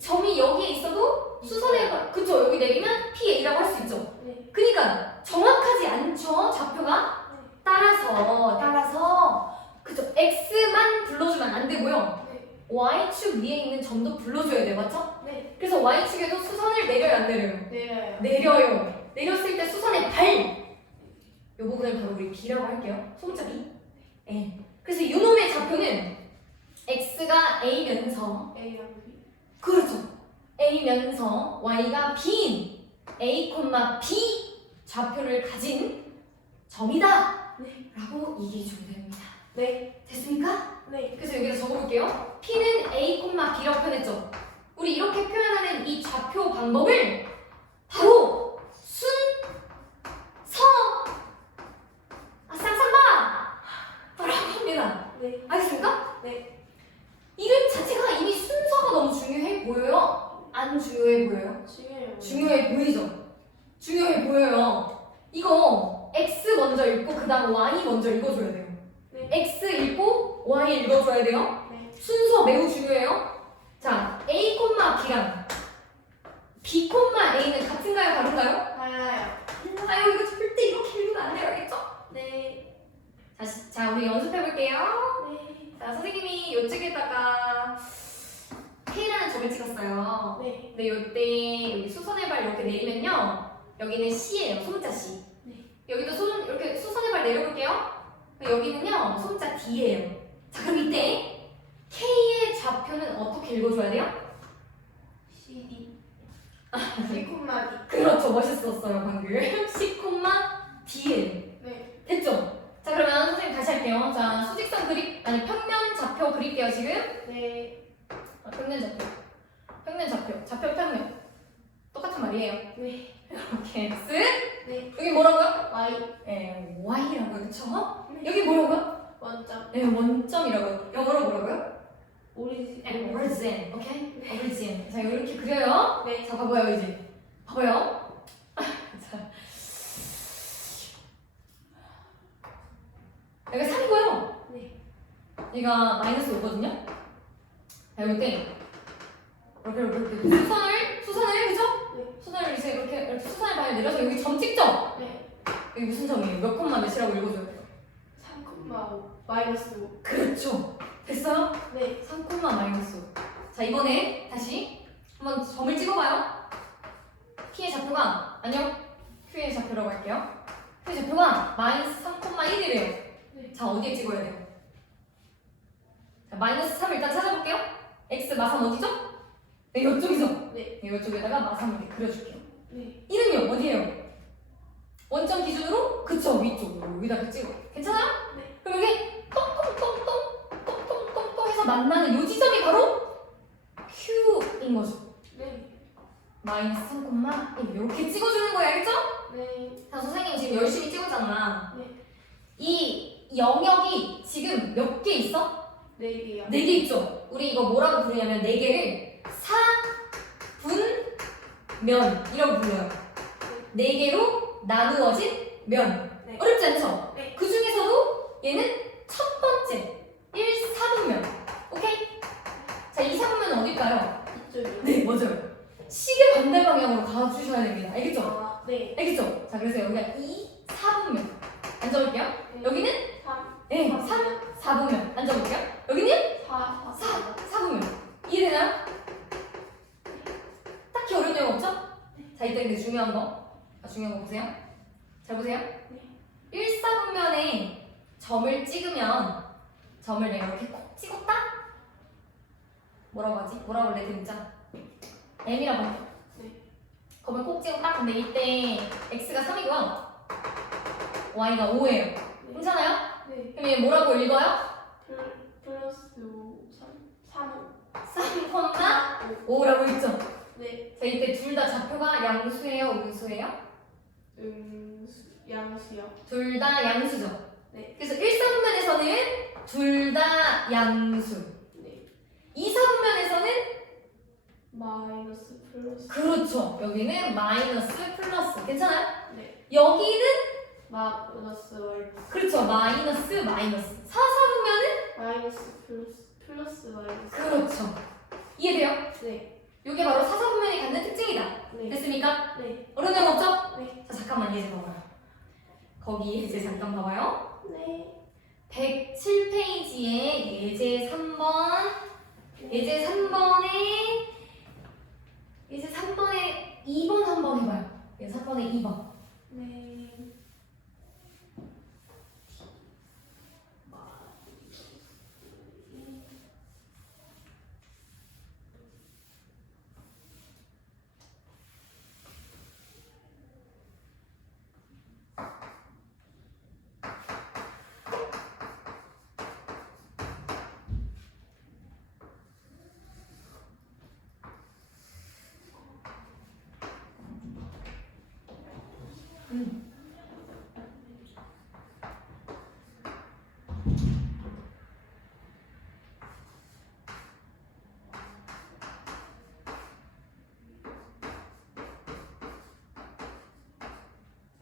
점이 여기에 있어도 수선의 발, 그쵸? 여기 내리면 PA라고 할 수 있죠. 네. 그러니까 정확하지 않죠, 좌표가? 따라서 그쵸? X만 불러주면 안 되고요. 네. Y축 위에 있는 점도 불러줘야 돼요, 맞죠? 네. 그래서 Y축에도 수선을 내려요, 안 내려요? 내려요. 내려요. 내렸을 때 수선의 발! 이 부분을 바로 우리 B라고 할게요. 소문자 B. 네. 그래서 이놈의 좌표는 X가 A면서 A랑 B. 그렇죠. A면서 Y가 B인 A, B 좌표를 가진 점이다. 네. 라고 얘기해주면 됩니다. 네. 됐습니까? 네. 그래서 여기서 적어볼게요. P는 A, B라고 표현했죠. 우리 이렇게 표현하는 이 좌표 방법을 바로 쌍쌍바! 라고 합니다. 네. 알겠습니까? 네. 이름 자체가 이미 순서가 너무 중요해 보여요? 안 중요해 보여요? 중요해요. 중요해 보이죠? 중요해 보여요. 이거 X 먼저 읽고 그 다음 Y 먼저 읽어줘야 돼요. 네. X 읽고 Y 읽어줘야 돼요. 네. 순서 매우 중요해요. 자, A, B랑 B, A는 같은가요? 다른가요? 달라요. 달라요. 이거 절대 이렇게 읽으면 안 돼요. 알겠죠? 네. 자, 우리 연습해볼게요. 네. 자, 선생님이 이쪽에다가 K라는 점을 찍었어요. 네. 근데 이때 여기 수선의 발 이렇게 내리면요. 여기는 C예요. 소문자 C. 네. 여기도 이렇게 수선의 발 내려볼게요. 여기는요. 소문자 D예요. 자, 그럼 이때 K의 좌표는 어떻게 읽어줘야 돼요? CD. C, D. 그렇죠. 멋있었어요, 방금. C, D예요. 네. 됐죠? 자, 그러면 선생님 다시 할게요. 자, 수직선 평면 좌표 그릴게요, 지금. 네. 평면 좌표. 좌표 평면. 똑같은 말이에요. 네. 이렇게 X. 네. 여기 뭐라고요? Y. 네, Y라고요, 그쵸? 네. 여기 뭐라고요? 원점. 네, 원점이라고요. 영어로 뭐라고요? 오리진. origin, 오케이? origin. 자, 이렇게 그려요. 네. 자, 봐봐요, 이제. 봐봐요. 자. 여기 3이고요. 네. 얘가 마이너스 5거든요. 자, 이때 이렇게 수선을 그죠? 네. 수선을 이제 이렇게 수선을 방에 내려서 여기 점 찍죠? 네. 여기 무슨 점이에요? 몇 콤마 몇이라고 읽어줘야 돼요? 3,5 마이너스 5. 그렇죠. 됐어요? 네. 3 마이너스 5. 자, 이번에 다시 한번 점을 찍어봐요. P의 좌표가 아니요. Q의 좌표라고 할게요. Q의 좌표가 마이너스 3,1이래요. 네. 자, 어디에 찍어야 돼요? 자, 마이너스 3 일단 찾아볼게요. x 마삼 어디죠? 네, 이쪽이죠? 네. 네, 이쪽에다가 마삼을 이렇게 그려줄게요. 네. 1은요, 어디에요? 원점 기준으로? 그쵸, 위쪽. 여기다가 찍어. 괜찮아요? 네. 그럼 여기 똥똥똥똥 해서 만나는 요 지점이 바로 Q인 거죠. 네. 마이너스 3,1 이렇게 찍어주는 거야, 알죠? 네. 자, 선생님 지금 열심히 찍었잖아. 네. 이 영역이 지금 몇 개 있어? 4개요. 4개 있죠? 우리 이거 뭐라고 부르냐면 4개를 사분면이라고 불러요. 4개로 나누어진 면. 네. 어렵지 않죠? 네. 그 중에서도 얘는 첫 번째 1사분면. 오케이? 자, 2사분면은 어딜까요? 이쪽이요. 네, 맞아요. 시계 반대 방향으로 가주셔야 됩니다. 알겠죠? 아, 네. 알겠죠? 자, 그래서 여기가 2사분면. 앉아볼게요. 네. 여기는 3. 네, 3사분면. 앉아볼게요. 여기는 4. 4분면. 이해되나요? 딱히 어려운 내용 없죠? 자, 이때 근데 중요한 거. 중요한 거 보세요. 잘 보세요. 네. 1사분면에 점을 찍으면 점을 내가 이렇게 콕 찍었다? 뭐라고 하지? 뭐라고 원래 등자? M이라고 할게요. 네. 검을 콕 찍었다? 근데 이때 X가 3이고요. Y가 5예요. 괜찮아요? 네. 그럼 얘 뭐라고 읽어요? 플러스 3. 3,5라고 읽죠? 네. 자, 이때 둘 다 좌표가 양수예요? 음수예요? 양수요. 둘 다 양수죠? 네. 그래서 1사분면에서는 둘 다 양수. 네. 2사분면에서는 마이너스 플러스. 그렇죠. 여기는 마이너스 플러스. 괜찮아요? 네. 여기는 마이너스 월. 그렇죠. 마이너스 마이너스. 4사분면은 마이너스 플러스 마이너스. 그렇죠. 이해돼요? 네. 이게 바로 4사분면이 갖는 특징이다. 네. 됐습니까? 네. 어려운 거 없죠? 네. 자, 잠깐만 예제 봐봐요. 거기 예제 잠깐 봐봐요. 네. 107페이지에 예제 3번. 예제 3번에 2번 한번 해봐요. 예제 3번에 2번. 네.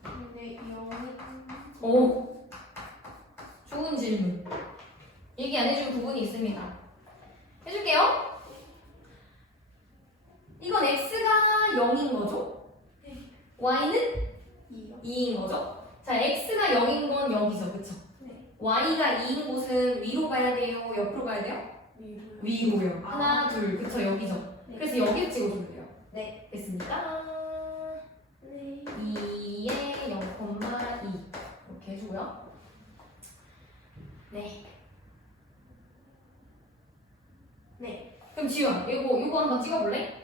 근데 0이 오, 좋은 질문. 얘기 안 해준 부분이 있습니다. 해줄게요. 이건 x가 0인 거죠? 네. y는 2요. 2인 거죠? 자, x가 0인 건 여기죠, 그쵸? 네. y가 2인 곳은 위로 가야 돼요? 옆으로 가야 돼요? 위로요. 하나, 둘, 그쵸, 여기죠? 네. 그래서 여기를 찍어주면 돼요. 네. 됐습니까? 네. 2에 0,2 이렇게 해주고요. 네. 네. 그럼 지우야, 이거 한번 찍어볼래?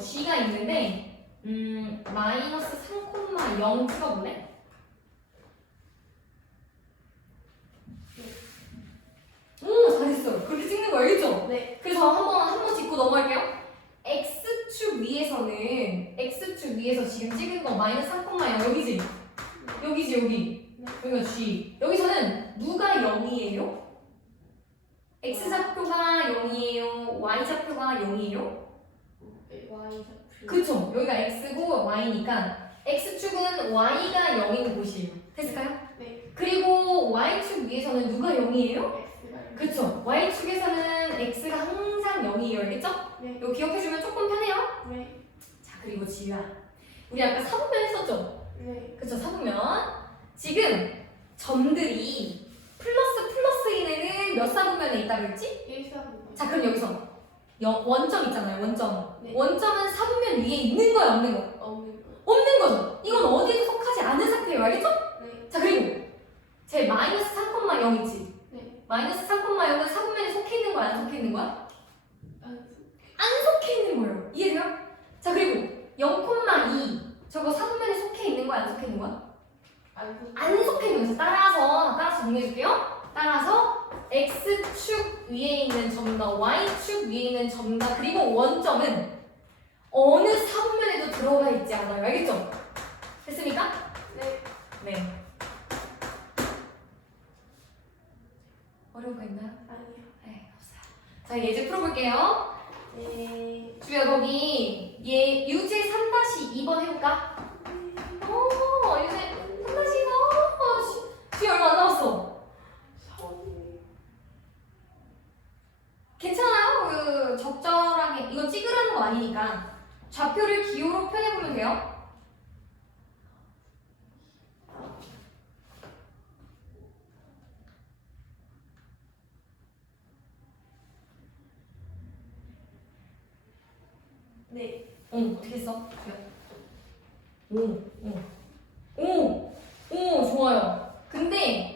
g가 있는데, 마이너스 3,0 찍어볼래? 오, 잘했어요. 그렇게 찍는 거 알겠죠? 네. 그래서 한번 짚고 넘어갈게요. x축 위에서 지금 찍은 거 마이너스 3,0 여기지? 여기지, 여기. 네. 여기가 g. 여기서는 누가 0이에요? x좌표가 0이에요? y좌표가 0이에요? Y 좌표. 그쵸. 여기가 x고 y니까 x축은 y가 0인 곳이에요. 됐을까요? 네. 그리고 y축 위에서는 누가 0이에요? X가. 그쵸. y축에서는 x가 항상 0이에요. 알겠죠? 네. 이거 기억해주면 조금 편해요. 네. 자, 그리고 지우야. 우리 아까 사분면 했었죠? 네. 그쵸, 사분면. 지금 점들이 플러스인 애는 몇 사분면에 있다고 했지? 1사분. 자, 그럼 여기서 원점 있잖아요, 원점. 네. 원점은 사분면 위에 있는 거야, 없는 거야? 없는 거. 없는 거죠. 이건 어디에도 속하지 않은 상태예요, 알겠죠? 네. 자, 그리고 제 마이너스 3,0 있지? 네. 마이너스 3,0 0,0은 4분면에 속해 있는 거야? 안 속해 있는 거야? 안 속해 있는 거예요. 이해돼요? 자, 그리고 0,2 저거 4분면에 속해 있는 거야? 안 속해 있는 거야? 안 속해 있는 거죠. 따라서 정리해줄게요. 따라서 x축 위에 있는 점과 y축 위에 있는 점과 그리고 원점은 어느 4분면에도 들어가 있지 않아요. 알겠죠? 됐습니까? 네. 네. 어려운 거 있나요? 아니요. 네, 없어요. 자, 예제 풀어볼게요. 네. 주야, 거기 얘 유제 3-2번 해볼까? 유제 3-2번. 주야, 얼마 안 남았어. 괜찮아요. 그 적절하게 이건 찍으라는 거 아니니까 좌표를 기호로 표현해보면 돼요. 네. 어떻게 했어? 오, 좋아요. 근데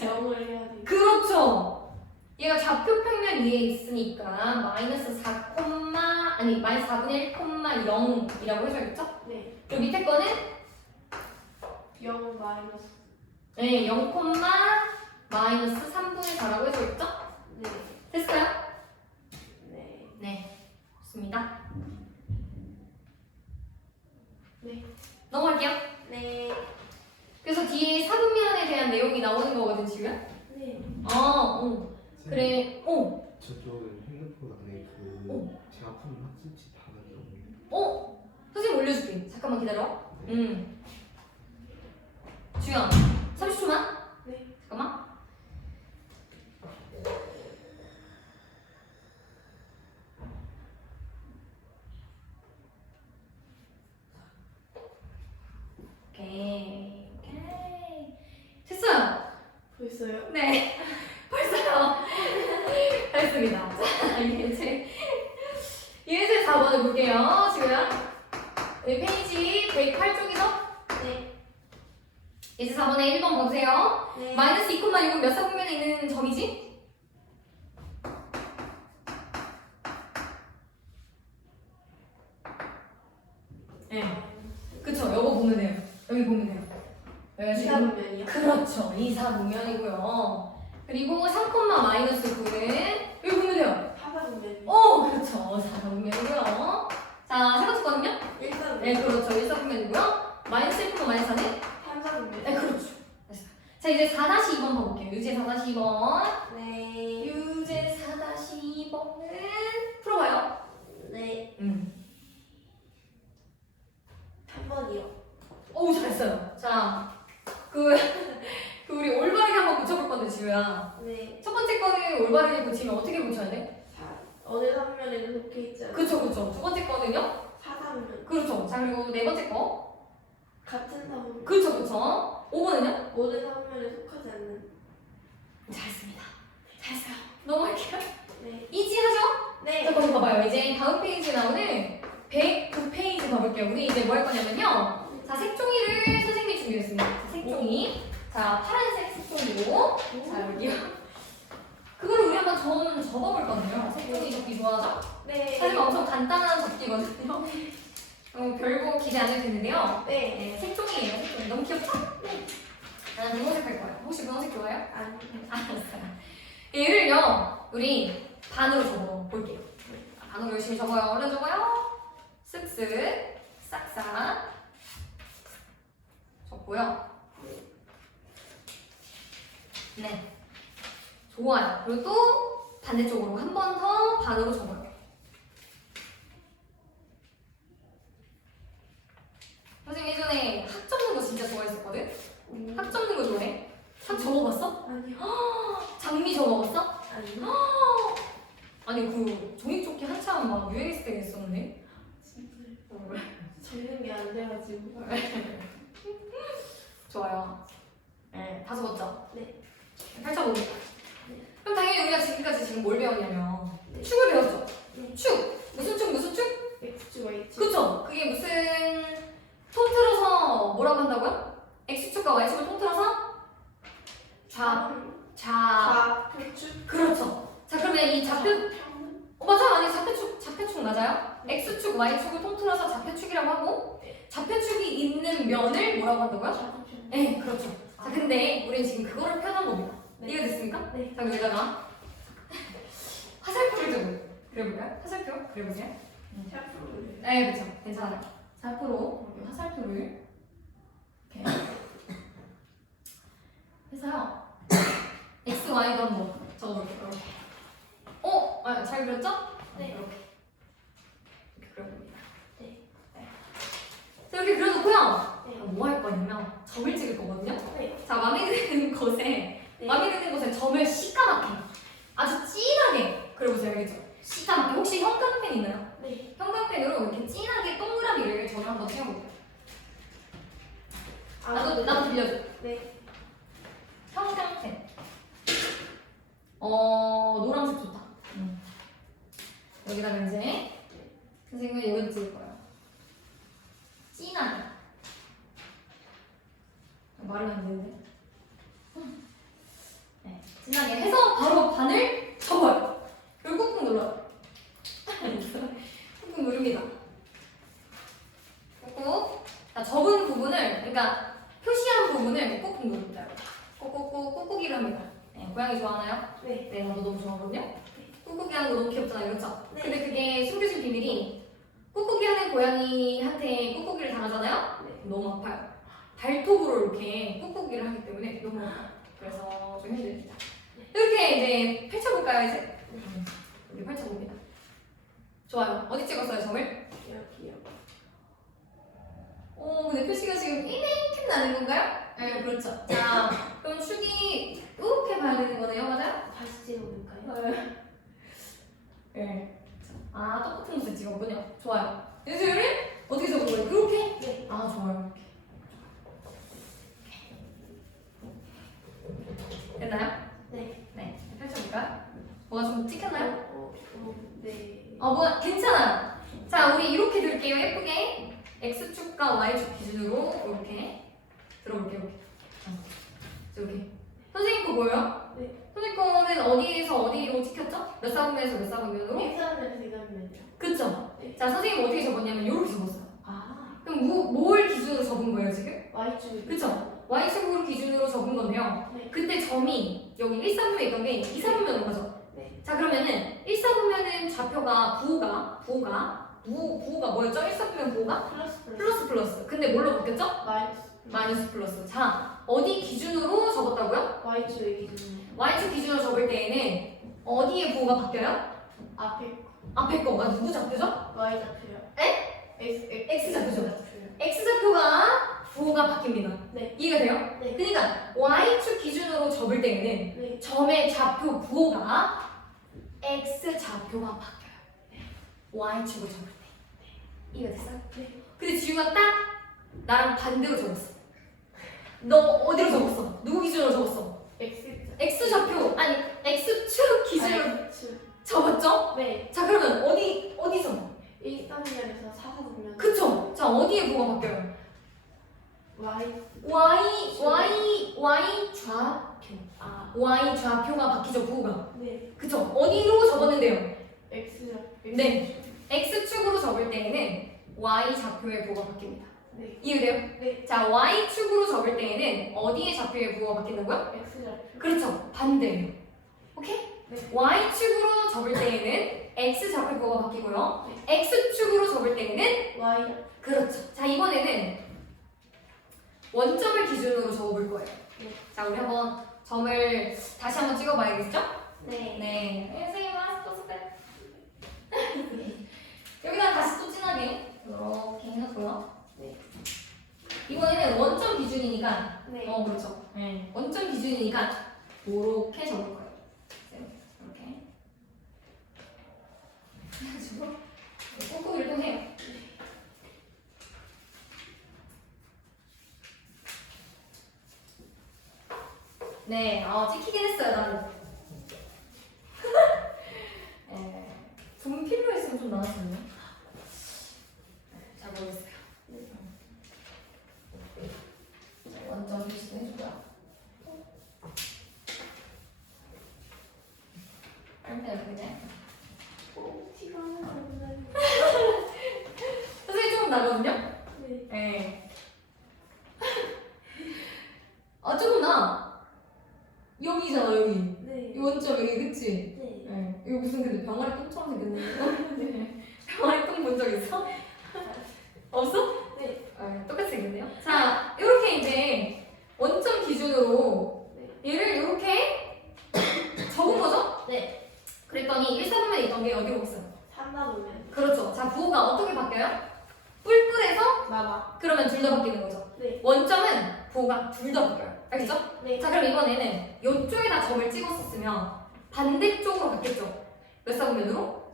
영어를 해야 돼. 그렇죠. 얘가 좌표 평면 위에 있으니까 마이너스 4분의 1,0이라고 해줘야겠죠? 네. 그리고 밑에 거는 0 마이너스. 네, 0, 마이너스 3분의 4라고 해줘야겠죠? 네. 됐어요? 네. 네, 좋습니다. 네. 넘어갈게요. 네. 그래서 뒤에 사분면에 대한 내용이 나오는 거거든, 지금. 네. 그래, 저쪽은 핸드폰 안에 제가 푸는 학습지 받아줘. 선생님 올려줄게. 잠깐만 기다려. 네. 주연, 30초만. 네. 잠깐만. 오케이. 됐어요. 벌써요? 네. 벌써요. 잘했습니다. 자, 예제 4번을 볼게요. 지금 네, 페이지 108쪽이죠? 네. 예제 4번에 1번 보세요. 네. 마이너스 2,6은 몇 사분면에 있는 점이지? 네. 그쵸. 요거 보면 돼요. 여기 보면 돼요. 여기가 지금 2사분면이요? 그렇죠. 2사분면이고요. 그리고 3,-9는 여기 보면 돼요. 4사분면이요? 그렇죠. 4사분면이고요. 자, 세 번째 거는요? 1사분면. 네, 그렇죠. 1사분면이고요. 마이너스 1, 마이너스 4는? 3사분면. 네, 그렇죠. 됐어요. 자, 이제 4-2번 가볼게요. 유제 4-2번. 네. 유제 4-2번은 풀어봐요. 네. 3번이요. 잘했어요. 자, 그 우리 올바르게 한번 고쳐볼 건데, 지우야. 네. 첫 번째 거는 올바르게 고치면 어떻게 고쳐야 돼? 어느 사분면에도 속해 있지 않아요? 그쵸. 두 번째 거는요? 4사분면. 그렇죠. 자, 그리고 네 번째 거. 같은 사분면. 그쵸. 5번은요? 모든 사분면에 속하지 않는. 잘했습니다. 잘했어요. 넘어갈게요. 네. 이지하죠? 네. 자, 그럼 봐봐요. 이제 다음 페이지에 나오는 109페이지 가볼게요. 우리 이제 뭐 할 거냐면요. 자, 색종이를 선생님이 준비했습니다. 자, 색종이. 자, 파란색 색종이고. 자, 여기요. 그걸 우리 한번 접어볼 건데요. 색종이 접기 좋아하죠? 네. 사실 엄청 간단한 접기거든요. 별거 기대 안 해도 되는데요. 네. 네, 색종이에요. 색종이. 너무 귀엽죠? 네. 나는 분홍색 할 거예요. 혹시 분홍색 좋아해요? 아니. 알았어요. 얘를요, 우리 반으로 접어 볼게요. 반으로 열심히 접어요. 얼른 접어요. 쓱쓱, 싹싹 접고요. 네. 좋아요. 그리고 또 반대쪽으로 한 번 더 반으로 접어요. 선생님 예전에 학 접는 거 진짜 좋아했었거든? 학 접는 거 좋아해? 학 접어봤어? 아니요. 장미 접어봤어? 아니요. 아니 그 종이조끼 한참 막 유행했을 때 했었는데. 진짜요? 적는 게 안 돼가지고. 좋아요. 네, 다 접었죠? 네. 펼쳐봅니다. 네. 그럼 당연히 우리가 지금까지 지금 뭘 배웠냐면 네. 축을 배웠죠? 네. 축! 무슨 축? 무슨 축? X축, Y축. 그쵸? 그게 무슨 통틀어서 뭐라고 한다고요? X축과 Y축을 통틀어서 좌, 좌. 좌표축. 그렇죠. 자, 그러면 이 좌표, 맞아요. 아니, 좌표축 맞아요. X축, Y축을 통틀어서 좌표축이라고 하고, 좌표축이 있는 면을 뭐라고 한다고요? 좌표축. 네, 그렇죠. 자, 근데 우리는 지금 그거를 표현한 겁니다. 네. 이해됐습니까? 네. 자, 그럼 여기다가 화살표를 좀 그려볼까요? 화살표 그려보세요. 좌표를. 네, 그렇죠. 괜찮아요. 자, 앞으로 이렇게 화살표를 이렇게 해서요. X, Y도 한번 적어볼게요. 이렇게. 잘 그렸죠? 네. 이렇게 그려봅니다. 네. 자, 이렇게 그려놓고요. 네. 뭐 할 거냐면 점을 찍을 거거든요. 네. 자, 마음에 드는 곳에 네. 마음에 드는 곳에 점을 시까맣게 아주 진하게 그려보세요. 알겠죠? 시까맣게. 혹시 형광펜 있나요? 네. 형광펜으로 이렇게 진하게 동그라미를 저를 한번 채워볼게요. 나도 빌려줘. 네. 형광펜. 노란색 좋다. 여기다가 이제 선생님은 여기다 찍을 거예요. 진하게. 말은 안 되는데. 네, 진하게 해서 바로 반을 접어요. 그리고 꾹꾹 눌러요. 꾹꾹 누릅니다. 꾹꾹. 자, 접은 부분을, 그러니까 표시한 부분을 꾹꾹 누릅니다. 꾹꾹이를 합니다. 네, 고양이 좋아하나요? 네. 네, 나도 너무 좋아하거든요. 꾹꾹이 하는 거 너무 귀엽잖아요, 그렇죠? 네. 근데 그게 숨겨진 비밀이 꾹꾹이 하는 고양이한테 꾹꾹이를 당하잖아요? 네. 너무 아파요. 발톱으로 이렇게 꾹꾹이를 하기 때문에 너무 아파요. 그래서 좀 힘듭니다. 이렇게 이제 펼쳐볼까요, 이제? 우리 펼쳐봅니다. 좋아요. 어디 찍었어요, 점을? 여기요. 근데 표시가 지금 이만큼 나는 건가요? 네, 그렇죠. 자, 그럼 축이 이렇게 봐야 되는 거네요, 맞아요? 다시 찍어볼까요? 네. 아, 똑같은 곳에 찍었군요. 좋아요. 얘들을 어떻게 적은 거예요? 이렇게? 네. 아, 좋아요. 이렇게. 됐나요? 네. 네. 펼쳐볼까요? 뭐가 좀 찍혔나요? 네. 뭐가 괜찮아요. 자, 우리 이렇게 들게요. 예쁘게. X축과 Y축 기준으로 이렇게 들어볼게요. 이렇게. 선생님 거 뭐예요? 네. 선생님 거는 어디에서 어디로 찍혔죠? 몇 사분면에서 몇 사분면으로? 일사면 대단면요. 그쵸? 네. 자, 선생님 어떻게 적었냐면 이렇게 적었어요. 아. 그럼 뭘 기준으로 적은 거예요, 지금? Y축. 그쵸? Y축으로 기준으로 적은 건데요. 네. 그때 점이 여기 1사분면에 있던 게 2사분면으로 가죠. 네. 자, 그러면은 1사분면은 좌표가 부호가 뭐였죠? 1사분면 부호가? 플러스. 근데 뭘로 바뀌었죠? 마이너스. 마이너스 플러스. 자, 어디 기준으로 적었다고요? Y축의 기준이요. Y축 기준으로 적을 때에는 어디에 부호가 바뀌어요? 앞에 앞에 거가 누구 좌표죠? Y 좌표요. 에? X 좌표죠. X좌표가 부호가 바뀝니다. 네. 이해가 돼요? 네. 그러니까 Y축 기준으로 적을 때에는 네. 점의 좌표 부호가 X좌표가 바뀌어요. Y축을 적을 때. 이해가 됐어요? 네. 근데 지우가 딱 나랑 반대로 적었어. 너 어디로 적었어? 누구 기준으로 적었어? X좌표, 아니 X축 기준으로 Y축. 적었죠? 네. 자, 그러면 어디서? 1사면에서 4사면. 그쵸? 자, 어디에 부호가 바뀌어요? Y 좌표. Y 좌표가 바뀌죠, 부호가. 네. 그쵸? 어디로 적었는데요? X요. 네. X축으로 적을 때에는 Y 좌표의 부호가 바뀝니다. 네. 이해돼요? 네. 자, Y축으로 적을 때에는 어디의 좌표의 부호가 바뀐다고요? X좌표. 그렇죠. 반대예요. 오케이? 네. Y축으로 적을 때에는 X 좌표 부호가 바뀌고요. X축으로 적을 때에는 Y. 그렇죠. 자, 이번에는 원점을 기준으로 적어볼 거예요. 네. 자, 우리 한번 점을 다시 한번 찍어봐야겠죠? 네. 네. 선생님 알았어, 선생님. 여기다 다시 또 진하게 이렇게 해놓고요. 네. 이번에는 원점 기준이니까 네. 그렇죠. 네. 원점 기준이니까 이렇게 적을 거예요. 이렇게. 해가지고 꾹꾹이를 또 해요. 네, 찍히긴 했어요, 나는. 좀 필요했으면 좀 나았었네요. 잘 모르겠어요. 원점 표시도 해주고요. 그냥. 티가 안 나요. 선생님 조금 나거든요? 네. 네. 아, 조금 나. 여기잖아, 여기. 네. 이 원점 여기, 그치? 네. 네. 이거 무슨 근데 병아리 똥처럼 생겼네. 네. 병아리 똥 본 적 있어? 없어? 네. 똑같이 생겼네요. 자, 이렇게 이제 원점 기준으로 네. 얘를 이렇게 적은 거죠? 네. 그랬더니 1, 4분면에 있던 게 어디로 갔어요? 3나오면 그렇죠. 자, 부호가 어떻게 바뀌어요? 뿔뿔해서 마마. 그러면 둘 다 바뀌는 거죠. 네. 원점은 부호가 둘 다 바뀌어요. 알겠죠? 네. 자, 그럼 이번에는 이쪽에다 점을 찍었었으면 반대쪽으로 갔겠죠? 몇 사분면으로?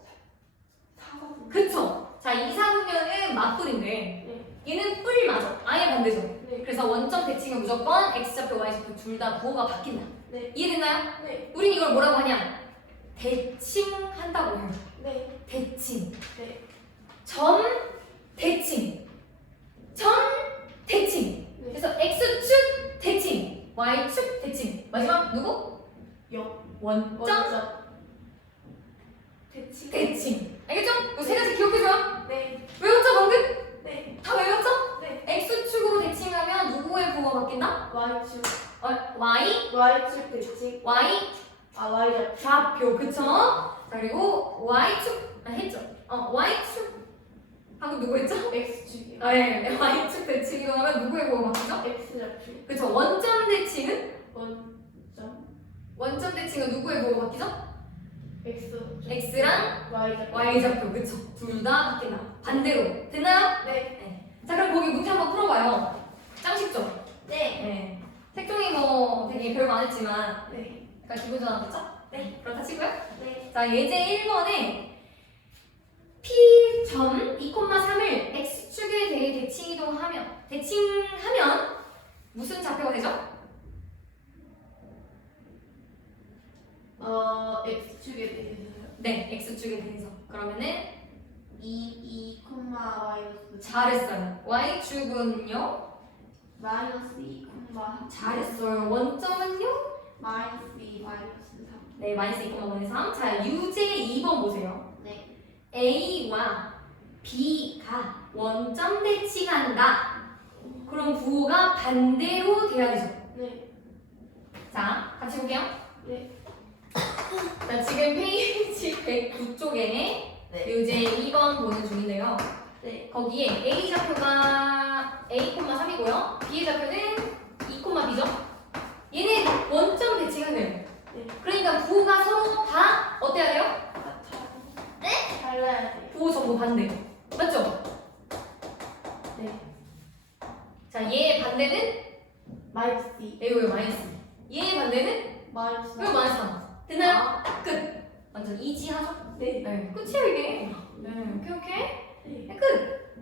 4나오면. 그쵸? 자, 2, 4분면은 맞뿔인데 네. 얘는 뿔 맞아. 아예 반대죠. 네. 그래서 원점 대칭은 무조건 X좌표, Y좌표 둘 다 부호가 바뀐다. 네. 이해됐나요? 네. 우린 이걸 뭐라고 하냐? 대칭한다고 해요. 네. 대칭. 네. 점 대칭. 점 대칭. 네. 그래서 X축 대칭. Y축 대칭. 마지막 누구? 원점 원점. 대칭. 대칭. 알겠죠? 이 세 가지 기억해줘요. 네. 외웠죠 방금? 네. 다 외웠죠? 네. X축으로 대칭하면 누구의 부호가 바뀐다? Y축. Y, Y축 대칭. Y 아 Y좌표. 좌표, 그쵸? 자, 그리고 Y축, 했죠? Y축. 방금 누구 했죠? X축이요. 네, Y축 대칭이라고 하면 누구의 부호가 바뀌죠? X좌표. 그쵸? 원점 대칭은? 원점. 원점 대칭은 누구의 부호가 바뀌죠? X좌표. X랑 Y좌표. Y좌표, 그쵸? 둘 다 바뀐다. 반대로. 됐나요? 네. 네. 자, 그럼 거기 문제 한번 풀어봐요. 짱 쉽죠? 네. 네. 색종이 뭐 되게 별거 안 했지만, 네. 약간 기분 전환했죠? 네. 그렇다 치고요. 네. 자, 예제 1번에 P.2,3을 X축에 대해 대칭하면 무슨 좌표가 되죠? X축에 대해서요. 네, X축에 대해서. 그러면은 2, 마이너스 잘했어요. Y축은요? 마이너스 2, 잘했어요. 원점은요? 마이너스 2, 마이너스 3. 네, 마이너스 2,3. 자, 유제 2번 보세요. 네. A와 B가 원점 대칭한다. 그럼 부호가 반대로 돼야 되죠. 네. 자, 같이 볼게요. 네. 자, 지금 페이지 109쪽에 네. 유제 2번 보는 중인데요. 네. 거기에 A 좌표가 A,3이고요. B의 좌표는 2,B죠. 얘는 원점 대칭하네요. 네. 그러니까 부호가 서로 다 어때야 돼요? 같아요. 네? 달라야 돼. 부호 전부 반대. 맞죠? 네. 자, 얘의 반대는 마이너스 2. A의 마이너스. 얘의 반대는 마이너스 이거 3. 마이너스 3. 됐나요? 끝. 완전 이지하죠? 네. 네. 끝이에요, 이게. 네. 오케이. 네. 네, 끝.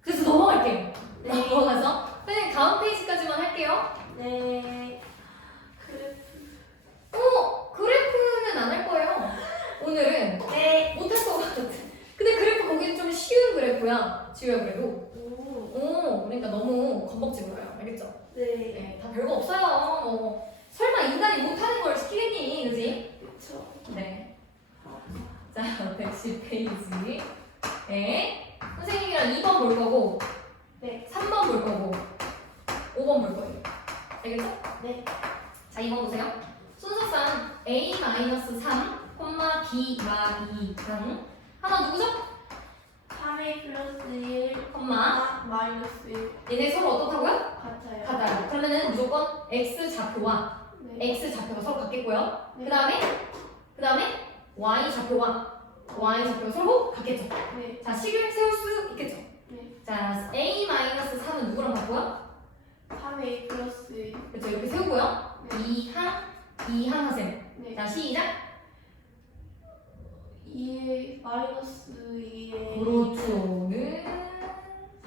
그래서 넘어갈게요. 네. 넘어가서. 선생님, 다음 페이지까지만 할게요. 네. 그래프는 안 할 거예요. 오늘은 네. 못할 것 같아. 근데 그래프 거기는 좀 쉬운 그래프야. 지우야 그래도. 오. 그러니까 너무 겁먹지 말아요. 알겠죠? 네. 네, 다 별거 없어요. 설마 인간이 못하는 걸 시키겠니, 그지? 그쵸. 네. 자, 110페이지. 네. 선생님이랑 2번 볼 거고, 네. 3번 볼 거고, 5번 볼 거예요. 알겠죠? 네. 자, 2번 보세요. 순서상 A-3, B-2랑 하나 누구죠? 3A 플러스 1, 콤마. 마이너스 1. 얘네 서로 어떻다고요? 같아요. 같아요. 그러면은 무조건 X좌표와 네. X좌표가 서로 같겠고요. 네. 그 다음에 Y좌표와 Y좌표가 서로 같겠죠. 네. 자, 식을 세울 수 있겠죠. 네. 자, A-3은 누구랑 같고요? 3A 플러스 1. 그렇죠. 이렇게 세우고요. 네. 2항 하세요. 네. 자, 시작. 2A 마이너스 2A. 그렇죠는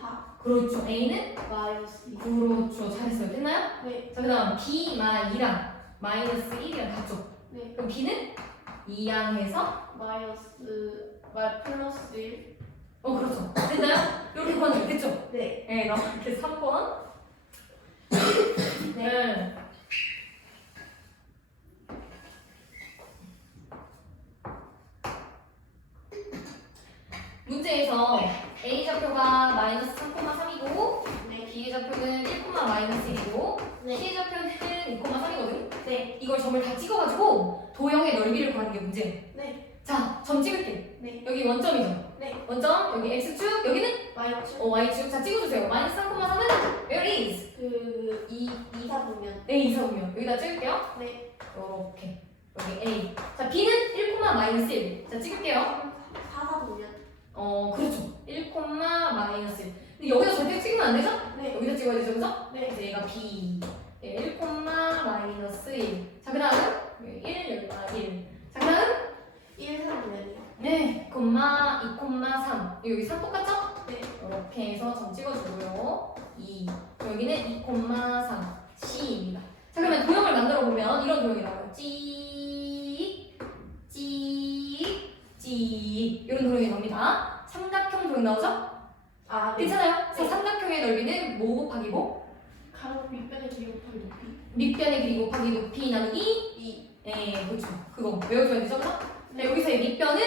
4. 그렇죠. A는 마이너스 2. 그렇죠. 잘했어요. 됐나요? 네. 자, 그 다음 B-2랑 마이너스 1이랑 같죠. 네. 그럼 B는 2항에서 플러스 1. 그렇죠. 됐나요? 이렇게 구하면 되겠죠? 네. 네, 이렇게 3번. 네. 문제에서 A 좌표가 마이너스 3,3이고 네. B의 좌표는 1,-1이고 네. C의 좌표는 2,3이거든. 네. 이걸 점을 다 찍어가지고 도형의 넓이를 구하는 게 문제. 네. 자, 점 찍을게. 네. 여기 원점이죠. 네. 원점, 여기 X축, 여기는 마이너스 Y축. 자, 찍어주세요. 마이너스 3,3은 where is? 그 이사 보면 네, 이사오면 여기다 찍을게요. 네. 이렇게 여기 A. 자, B는 1,-1. 자, 찍을게요. 사사 보면 그렇죠. 1, 마이너스 1. 근데 여기다 절대 찍으면 안 되죠? 네. 여기다 찍어야 되죠, 그죠? 네. 그래서 얘가 B. 1, 마이너스 1. 자, 그 다음 1, 여기가 1. 자, 그 다음 1, 3 보면요. 네, 2, 3. 여기 3 똑같죠? 네. 이렇게 해서 점 찍어주고요. 2. 여기는 2, 3. C입니다. 자, 그러면 도형을 만들어 보면 이런 도형이 나와요. 찍, 찍, 찍. 이런 도형이 나옵니다. 삼각형 도형 나오죠? 아, 네. 괜찮아요? 자, 네. 삼각형의 넓이는 뭐 곱하기 뭐? 가로 밑변의 길이 곱하기 높이. 밑변의 길이 곱하기 높이 나누기 2. 네, 그렇죠. 그거 외워줘야 되죠? 그죠? 자, 여기서의 밑변은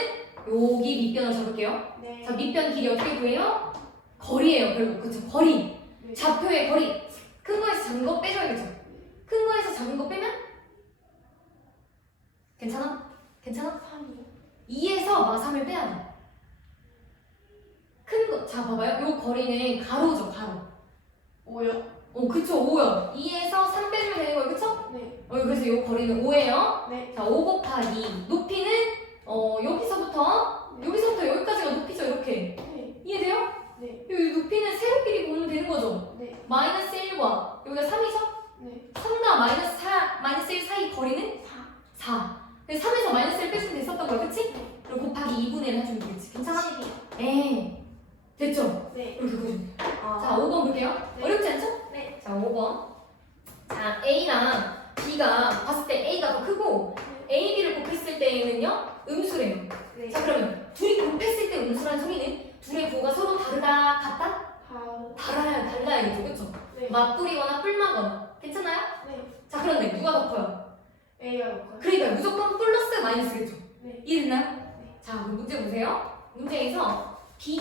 여기 밑변을 잡을게요. 네. 자, 밑변 길이 어떻게 구해요? 거리예요, 결국. 그쵸? 거리. 네. 좌표의 거리. 큰 거에서 작은 거 빼줘야겠죠? 큰 거에서 작은 거 빼면? 괜찮아? 괜찮아? 3이요. 2에서 3을 빼야 돼. 큰 거, 자, 봐봐요. 요 거리는 가로죠, 가로. 5요. 그쵸, 5요. 2에서 3 빼주면 되는 거예요, 그쵸? 네. 그래서 요 거리는 5예요. 네. 자, 5 곱하기 높이는 여기서부터 여기까지가 높이죠, 이렇게. 네. 이해돼요? 네. 이 높이는 세로끼리 보면 되는 거죠. 네. 마이너스 1과 여기가 3이죠? 네. 3과 마이너스 1 사이 거리는 4. 4. 그래서 3에서 마이너스 1 빼주면 됐었던 거야, 그치? 그리고 곱하기 2분의 1 해주면 되겠지. 괜찮아? 10이요. 에 됐죠? 네. 이렇게 보여주면 돼. 아. 자, 5번 볼게요. 네. 어렵지 않죠? 네. 자, 5번. 자, A랑 B가 봤을 때 A가 더 크고 A, B를 곱했을 때에는요, 음수래요. 네. 자, 그러면 둘이 곱했을 때 음수란 소리는 둘의 부호가 서로 다르다, 같다? 달라야겠죠, 그쵸? 네. 맞불이거나 뿔마거나. 괜찮아요? 네. 자, 그런데 누가 더 커요? A가 높아요. 그러니까 무조건 플러스 마이너스겠죠? 네. 이해됐나요? 네. 자, 그럼 문제 보세요. 문제에서 B,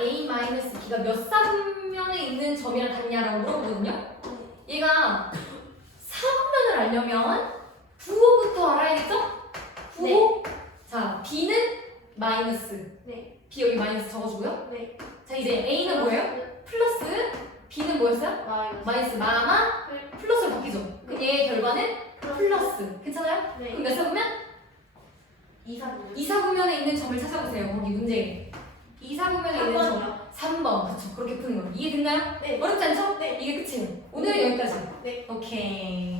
A 마이너스 B가 몇 사분면에 있는 점이랑 같냐라고 물어보거든요. 얘가 사분면을 알려면 부호부터 알아야겠죠? 부호. 자, B는 마이너스. 네. B 여기 마이너스 적어주고요. 네. 자, 이제 A는 뭐예요? 플러스. B는 뭐였어요? 마이너스. 마이너스. 마마 플러스로 바뀌죠. 그럼 얘의 결과는 플러스. 괜찮아요? 네. 그럼 몇 사분면? 2, 3. 2사분면에 있는 점을 찾아보세요. 거기 문제. 2사분면에 있는 점. 3번. 그쵸. 그렇게 푸는 거. 이해됐나요? 네. 어렵지 않죠? 네. 이게 끝이에요. 오늘은 여기까지. 네. 오케이.